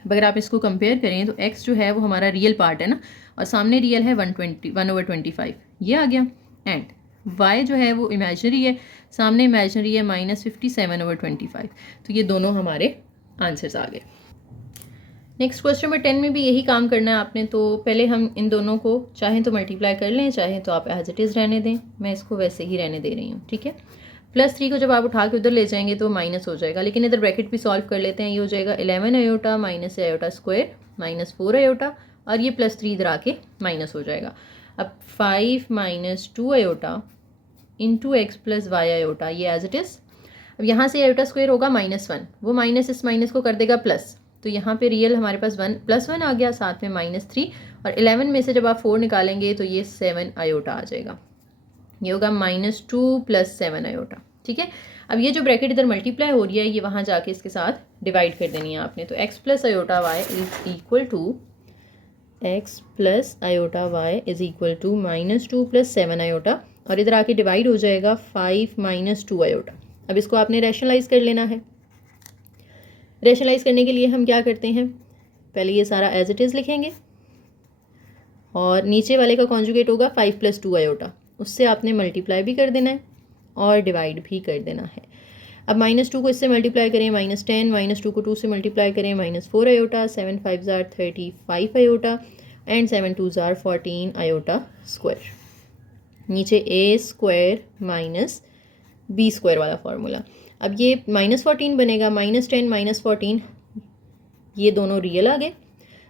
अगर आप इसको कंपेयर करें तो x जो है वो हमारा रियल पार्ट है ना, और सामने रियल है 1/25 ये आ गया, एंड y जो है वो इमेजिनरी है, सामने इमेजिनरी है -57/25, तो ये दोनों हमारे आंसर्स आ गए। नेक्स्ट क्वेश्चन नंबर 10 में भी यही काम करना है आपने, तो पहले हम इन दोनों को चाहें तो मल्टीप्लाई कर लें, चाहें तो आप एज इट इज़ रहने दें, मैं इसको वैसे ही रहने दे रही हूँ। ठीक है, +3 को जब आप उठा के उधर ले जाएंगे तो माइनस हो जाएगा, लेकिन इधर ब्रैकेट भी सॉल्व कर लेते हैं। ये हो जाएगा 11 iota minus iota square -4 iota, और ये +3 इधर आके माइनस हो जाएगा। अब 5 - 2 iota into x plus y iota, ये एज इट इज़। अब यहाँ से आयोटा स्क्वायर होगा -1, वो माइनस इस माइनस को कर देगा प्लस, तो यहाँ पे रियल हमारे पास 1 + 1 आ गया, साथ में -3, और 11 में से जब आप 4 निकालेंगे तो ये 7 आयोटा आ जाएगा, ये होगा -2 + 7 आयोटा। ठीक है, अब ये जो ब्रैकेट इधर मल्टीप्लाई हो रही है ये वहाँ जाके इसके साथ डिवाइड कर देनी है आपने, तो x plus iota y is equal to -2 + 7 iota, और इधर आके डिवाइड हो जाएगा 5 - 2 आयोटा। अब इसको आपने रैशनलाइज कर लेना है। रैशनलाइज करने के लिए हम क्या करते हैं, पहले ये सारा एज इट इज़ लिखेंगे, और नीचे वाले का कॉन्जुगेट होगा 5 + 2 आयोटा, उससे आपने मल्टीप्लाई भी कर देना है और डिवाइड भी कर देना है। अब -2 को इससे मल्टीप्लाई करें -10, -2 को 2 से मल्टीप्लाई करें -4 आयोटा, 7 5 ज़ार 35 आयोटा एंड 7 2 ज़ार 14 आयोटा स्क्वायर। नीचे a square minus b square वाला फार्मूला। अब ये -14 बनेगा, -10 -14 ये दोनों रियल आ गए।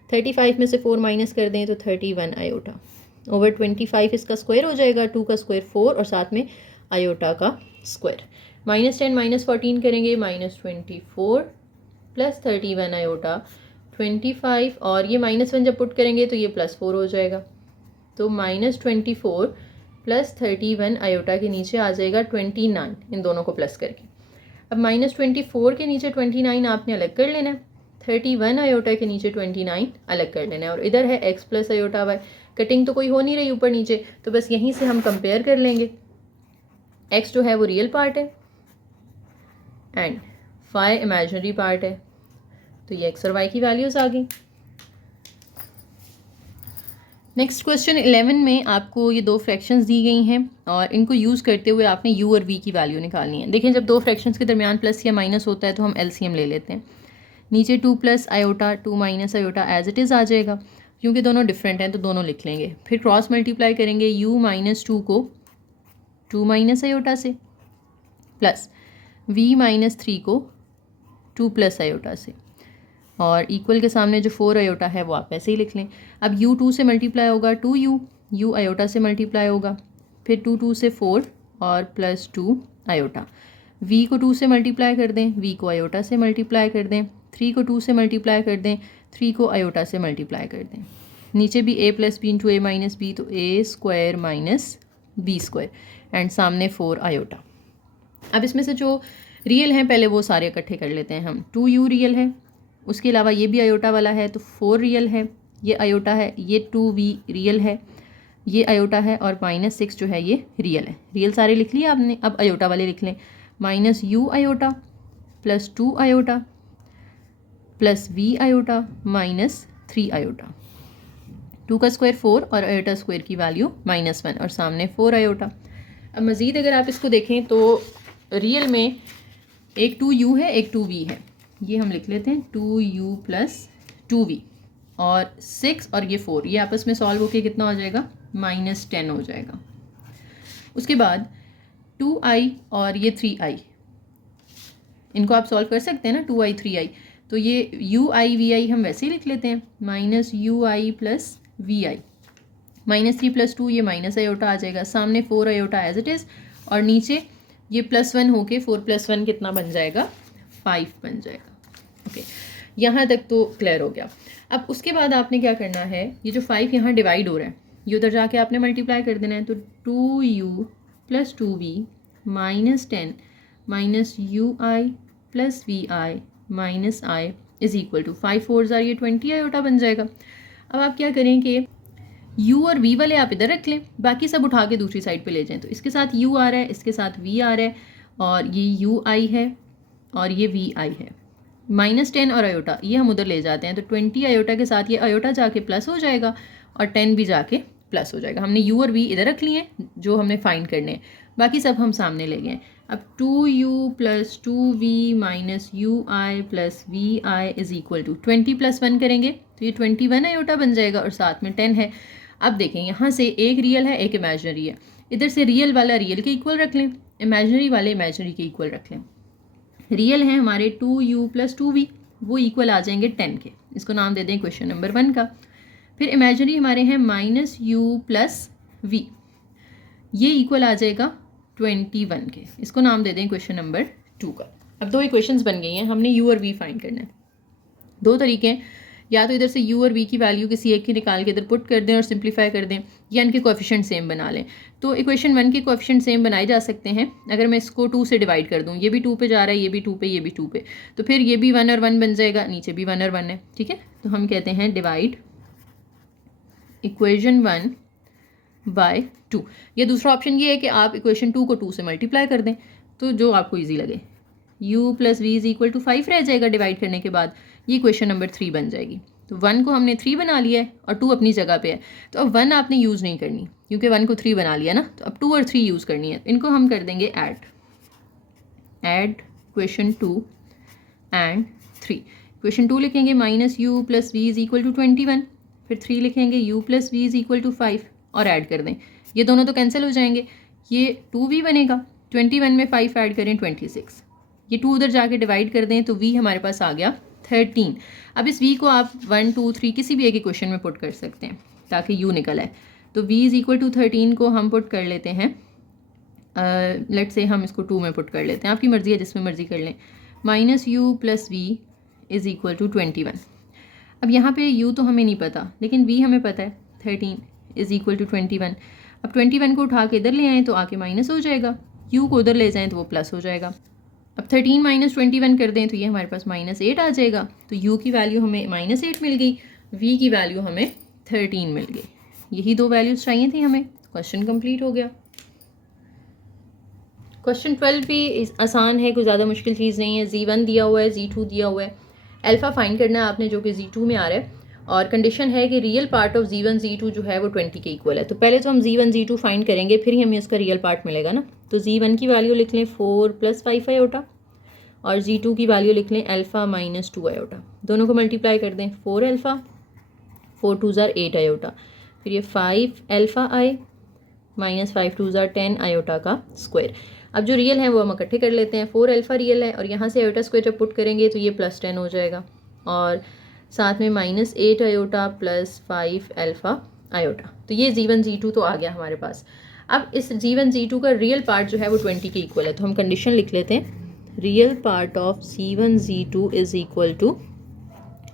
35 में से 4 माइनस कर दें तो 31 आयोटा ओवर 25 इसका स्क्वायर हो जाएगा, 2 का स्क्वायर 4 और साथ में आयोटा का स्क्वायर। -10 -14 करेंगे -24 प्लस 31 आयोटा 25 और ये -1 जब पुट करेंगे तो ये +4 हो जाएगा। तो -24 प्लस 31 आयोटा के नीचे आ जाएगा 29, इन दोनों को प्लस करके। अब -24 के नीचे 29 आपने अलग कर लेना है, 31 आयोटा के नीचे 29 अलग कर लेना है और इधर है x plus iota y। Cutting तो कोई हो नहीं रही ऊपर नीचे, तो बस यहीं से हम कंपेयर कर लेंगे। x जो है वो रियल पार्ट है एंड y इमेजिनरी पार्ट है, तो ये x और y की वैल्यूज़ आ गई। नेक्स्ट क्वेश्चन 11 में आपको ये दो फ्रैक्शंस दी गई हैं और इनको यूज़ करते हुए आपने u और v की वैल्यू निकालनी है। देखें, जब दो फ्रैक्शंस के दरमियान प्लस या माइनस होता है तो हम LCM ले लेते हैं। नीचे 2 plus iota 2 minus iota as it is आ जाएगा, क्योंकि दोनों डिफरेंट हैं तो दोनों लिख लेंगे। फिर क्रॉस मल्टीप्लाई करेंगे u -2 को 2 माइनस आयोटा से प्लस v -3 को 2 प्लस आयोटा से और इक्वल के सामने जो 4 आयोटा है वो आप ऐसे ही लिख लें। अब u 2 से मल्टीप्लाई होगा 2u, u आयोटा से मल्टीप्लाई होगा, फिर 2 से 4 और प्लस 2 आयोटा। v को 2 से मल्टीप्लाई कर दें, v को आयोटा से मल्टीप्लाई कर दें, 3 को 2 से मल्टीप्लाई कर दें, 3 को आयोटा से मल्टीप्लाई कर दें। नीचे भी a plus b into a minus b, तो a square minus b square and सामने 4 आयोटा। अब इसमें से जो रियल हैं पहले वो सारे इकट्ठे कर लेते हैं हम। 2u रियल है, उसके अलावा ये भी आयोटा वाला है तो 4 रियल है, ये आयोटा है, ये 2v रियल है, ये आयोटा है और -6 जो है ये रियल है। रियल सारे लिख लिए आपने, अब आयोटा वाले लिख लें। -u iota plus 2 iota plus v iota -3 iota. 2 का स्क्वायर 4 और आयोटा स्क्वायर की वैल्यू -1 और सामने 4 आयोटा। अब मज़ीद अगर आप इसको देखें तो रियल में एक 2u है, एक 2v है, ये हम लिख लेते हैं 2u प्लस 2v और 6 और ये 4, ये आपस में सॉल्व होके कितना हो जाएगा -10 हो जाएगा। उसके बाद 2i और ये 3i, इनको आप सॉल्व कर सकते हैं ना, 2i 3i, तो ये ui vi हम वैसे ही लिख लेते हैं -ui प्लस vi। -3 प्लस 2 ये माइनस आयोटा आ जाएगा, सामने 4 आयोटा एज इट इज़ और नीचे ये +1 होके 4 + 1 कितना बन जाएगा 5 बन जाएगा। ओके, यहाँ तक तो क्लियर हो गया। अब उसके बाद आपने क्या करना है, ये जो 5 यहाँ डिवाइड हो रहा है ये उधर जाके आपने मल्टीप्लाई कर देना है। तो 2u plus 2v -10 -ui plus vi -i is equal to 5 4 ज़ार ये 20 आयोटा बन जाएगा। अब आप क्या करें कि u और v वाले आप इधर रख लें, बाकी सब उठा के दूसरी साइड पे ले जाएं। तो इसके साथ u आ रहा है, इसके साथ v आ रहा है और ये ui है और ये vi है। -10 और आयोटा ये हम उधर ले जाते हैं, तो 20 आयोटा के साथ ये आयोटा जाके प्लस हो जाएगा और 10 भी जाके प्लस हो जाएगा। हमने u और v इधर रख लिए हैं जो हमने फाइंड करने हैं, बाकी सब हम सामने ले गए। अब 2u plus 2v minus ui plus vi is equal to 20 + 1 करेंगे तो ये 21 आयोटा बन जाएगा और साथ में 10 है। अब देखें, यहाँ से एक रियल है एक इमेजिनरी है, इधर से रियल वाला रियल के इक्वल रख लें, इमेजिनरी वाले इमेजिनरी के इक्वल रख लें। रियल हैं हमारे 2u प्लस 2v, वो इक्वल आ जाएंगे 10 के, इसको नाम दे दें क्वेश्चन नंबर 1 का। फिर इमेजिनरी हमारे हैं -u प्लस v, ये इक्वल आ जाएगा 21 के, इसको नाम दे दें क्वेश्चन नंबर 2 का। अब दो इक्वेशंस बन गई हैं, हमने u और v फाइंड करना है। दो तरीके हैं, या तो इधर से u और v की वैल्यू किसी एक की निकाल के इधर पुट कर दें और सिंप्लीफाई कर दें, या इनके कोएफिशिएंट सेम बना लें। तो इक्वेशन 1 के कोएफिशिएंट सेम बनाए जा सकते हैं। अगर मैं इसको 2 से डिवाइड कर दूं, ये भी 2 पे जा रहा है, ये भी 2 पे, ये भी 2 पे, तो फिर ये भी 1 और 1 बन जाएगा, नीचे भी 1 और 1 है, ठीक है। तो हम कहते हैं डिवाइड इक्वेशन 1 बाय 2। या दूसरा ऑप्शन ये है कि आप इक्वेशन 2 को 2 से मल्टीप्लाई कर दें, तो जो आपको ईजी लगे। u plus v is equal to 5 रह जाएगा डिवाइड करने के बाद, ये इक्वेशन नंबर 3 बन जाएगी। तो 1 को हमने 3 बना लिया है और 2 अपनी जगह पे है। तो अब 1 आपने यूज़ नहीं करनी क्योंकि 1 को 3 बना लिया ना, तो अब 2 और 3 यूज़ करनी है। इनको हम कर देंगे ऐड क्वेश्चन 2 एंड 3। क्वेश्चन 2 लिखेंगे -u + v = 21, फिर 3 लिखेंगे u + v = 5 और ऐड कर दें। ये दोनों तो कैंसिल हो जाएंगे, ये 2v बनेगा, 21 में 5 ऐड करें 26, ये 2 उधर जाके डिवाइड कर दें तो v हमारे पास आ गया 13। अब इस v को आप 1, 2, 3 किसी भी एक ही क्वेश्चन में पुट कर सकते हैं ताकि u निकल आए। तो v = 13 को हम पुट कर लेते हैं, लेट्स से हम इसको 2 में पुट कर लेते हैं, आपकी मर्ज़ी है जिसमें मर्ज़ी कर लें। -u + v = 21। अब यहाँ पे u तो हमें नहीं पता लेकिन v हमें पता है, 13 = 21। अब 21 को उठा के इधर ले आएँ तो आके माइनस हो जाएगा, u को उधर ले जाएँ तो वो प्लस हो जाएगा। अब 13 - 21 कर दें तो ये हमारे पास -8 आ जाएगा। तो u की वैल्यू हमें -8 मिल गई, v की वैल्यू हमें 13 मिल गई। यही 2 वैल्यूज़ चाहिए थी हमें। क्वेश्चन कंप्लीट हो गया। क्वेश्चन 12 भी आसान है, कोई ज़्यादा मुश्किल चीज़ नहीं है। z1 दिया हुआ है, z2 दिया हुआ है, अल्फ़ा फाइंड करना है आपने जो कि z2 में आ रहा है और कंडीशन है कि real part of z1 z2 जो है वो 20 के इक्वल है। तो पहले तो हम z1 z2 फाइंड करेंगे, फिर ही हमें उसका रियल पार्ट मिलेगा ना। तो z1 की वैल्यू लिख लें 4 + 5 आयोटा और z2 की वैल्यू लिख लें अल्फ़ा - 2 आयोटा। दोनों को मल्टीप्लाई कर दें, 4 अल्फ़ा 4 2 = 8 आयोटा, फिर ये 5 अल्फ़ा आई -5 2 = 10 आयोटा का स्क्वायर। अब जो रियल है वो हम इकट्ठे कर लेते हैं। 4 अल्फ़ा रियल है और यहाँ से आयोटा स्क्वायर जब पुट करेंगे तो ये +10 हो जाएगा और साथ में -8 आयोटा + 5 अल्फ़ा आयोटा। तो ये z1 z2 तो आ गया हमारे पास। अब इस z1 z2 का रियल पार्ट जो है वो 20 के इक्वल है, तो हम कंडीशन लिख लेते हैं, real part of z1 z2 =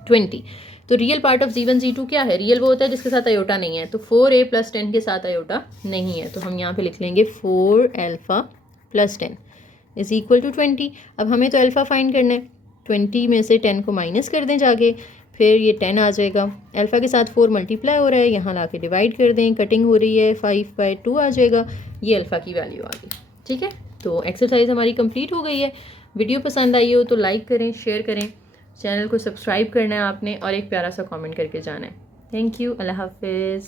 20। तो real part of z1 z2 क्या है? रियल वो होता है जिसके साथ आयोटा नहीं है, तो 4a + 10 के साथ आयोटा नहीं है, तो हम यहाँ पे लिख लेंगे 4 अल्फ़ा + 10 = 20। अब हमें तो अल्फ़ा फाइंड करना है, 20 में से 10 को माइनस कर दें जाके, फिर ये 10 आ जाएगा। अल्फ़ा के साथ 4 मल्टीप्लाई हो रहा है, यहाँ ला के डिवाइड कर दें, कटिंग हो रही है, 5/2 आ जाएगा। ये अल्फ़ा की वैल्यू आ गई। ठीक है, तो एक्सरसाइज हमारी कंप्लीट हो गई है। वीडियो पसंद आई हो तो लाइक करें, शेयर करें, चैनल को सब्सक्राइब करना है आपने और एक प्यारा सा कमेंट करके जाना है। थैंक यू, अल्लाह हाफिज़।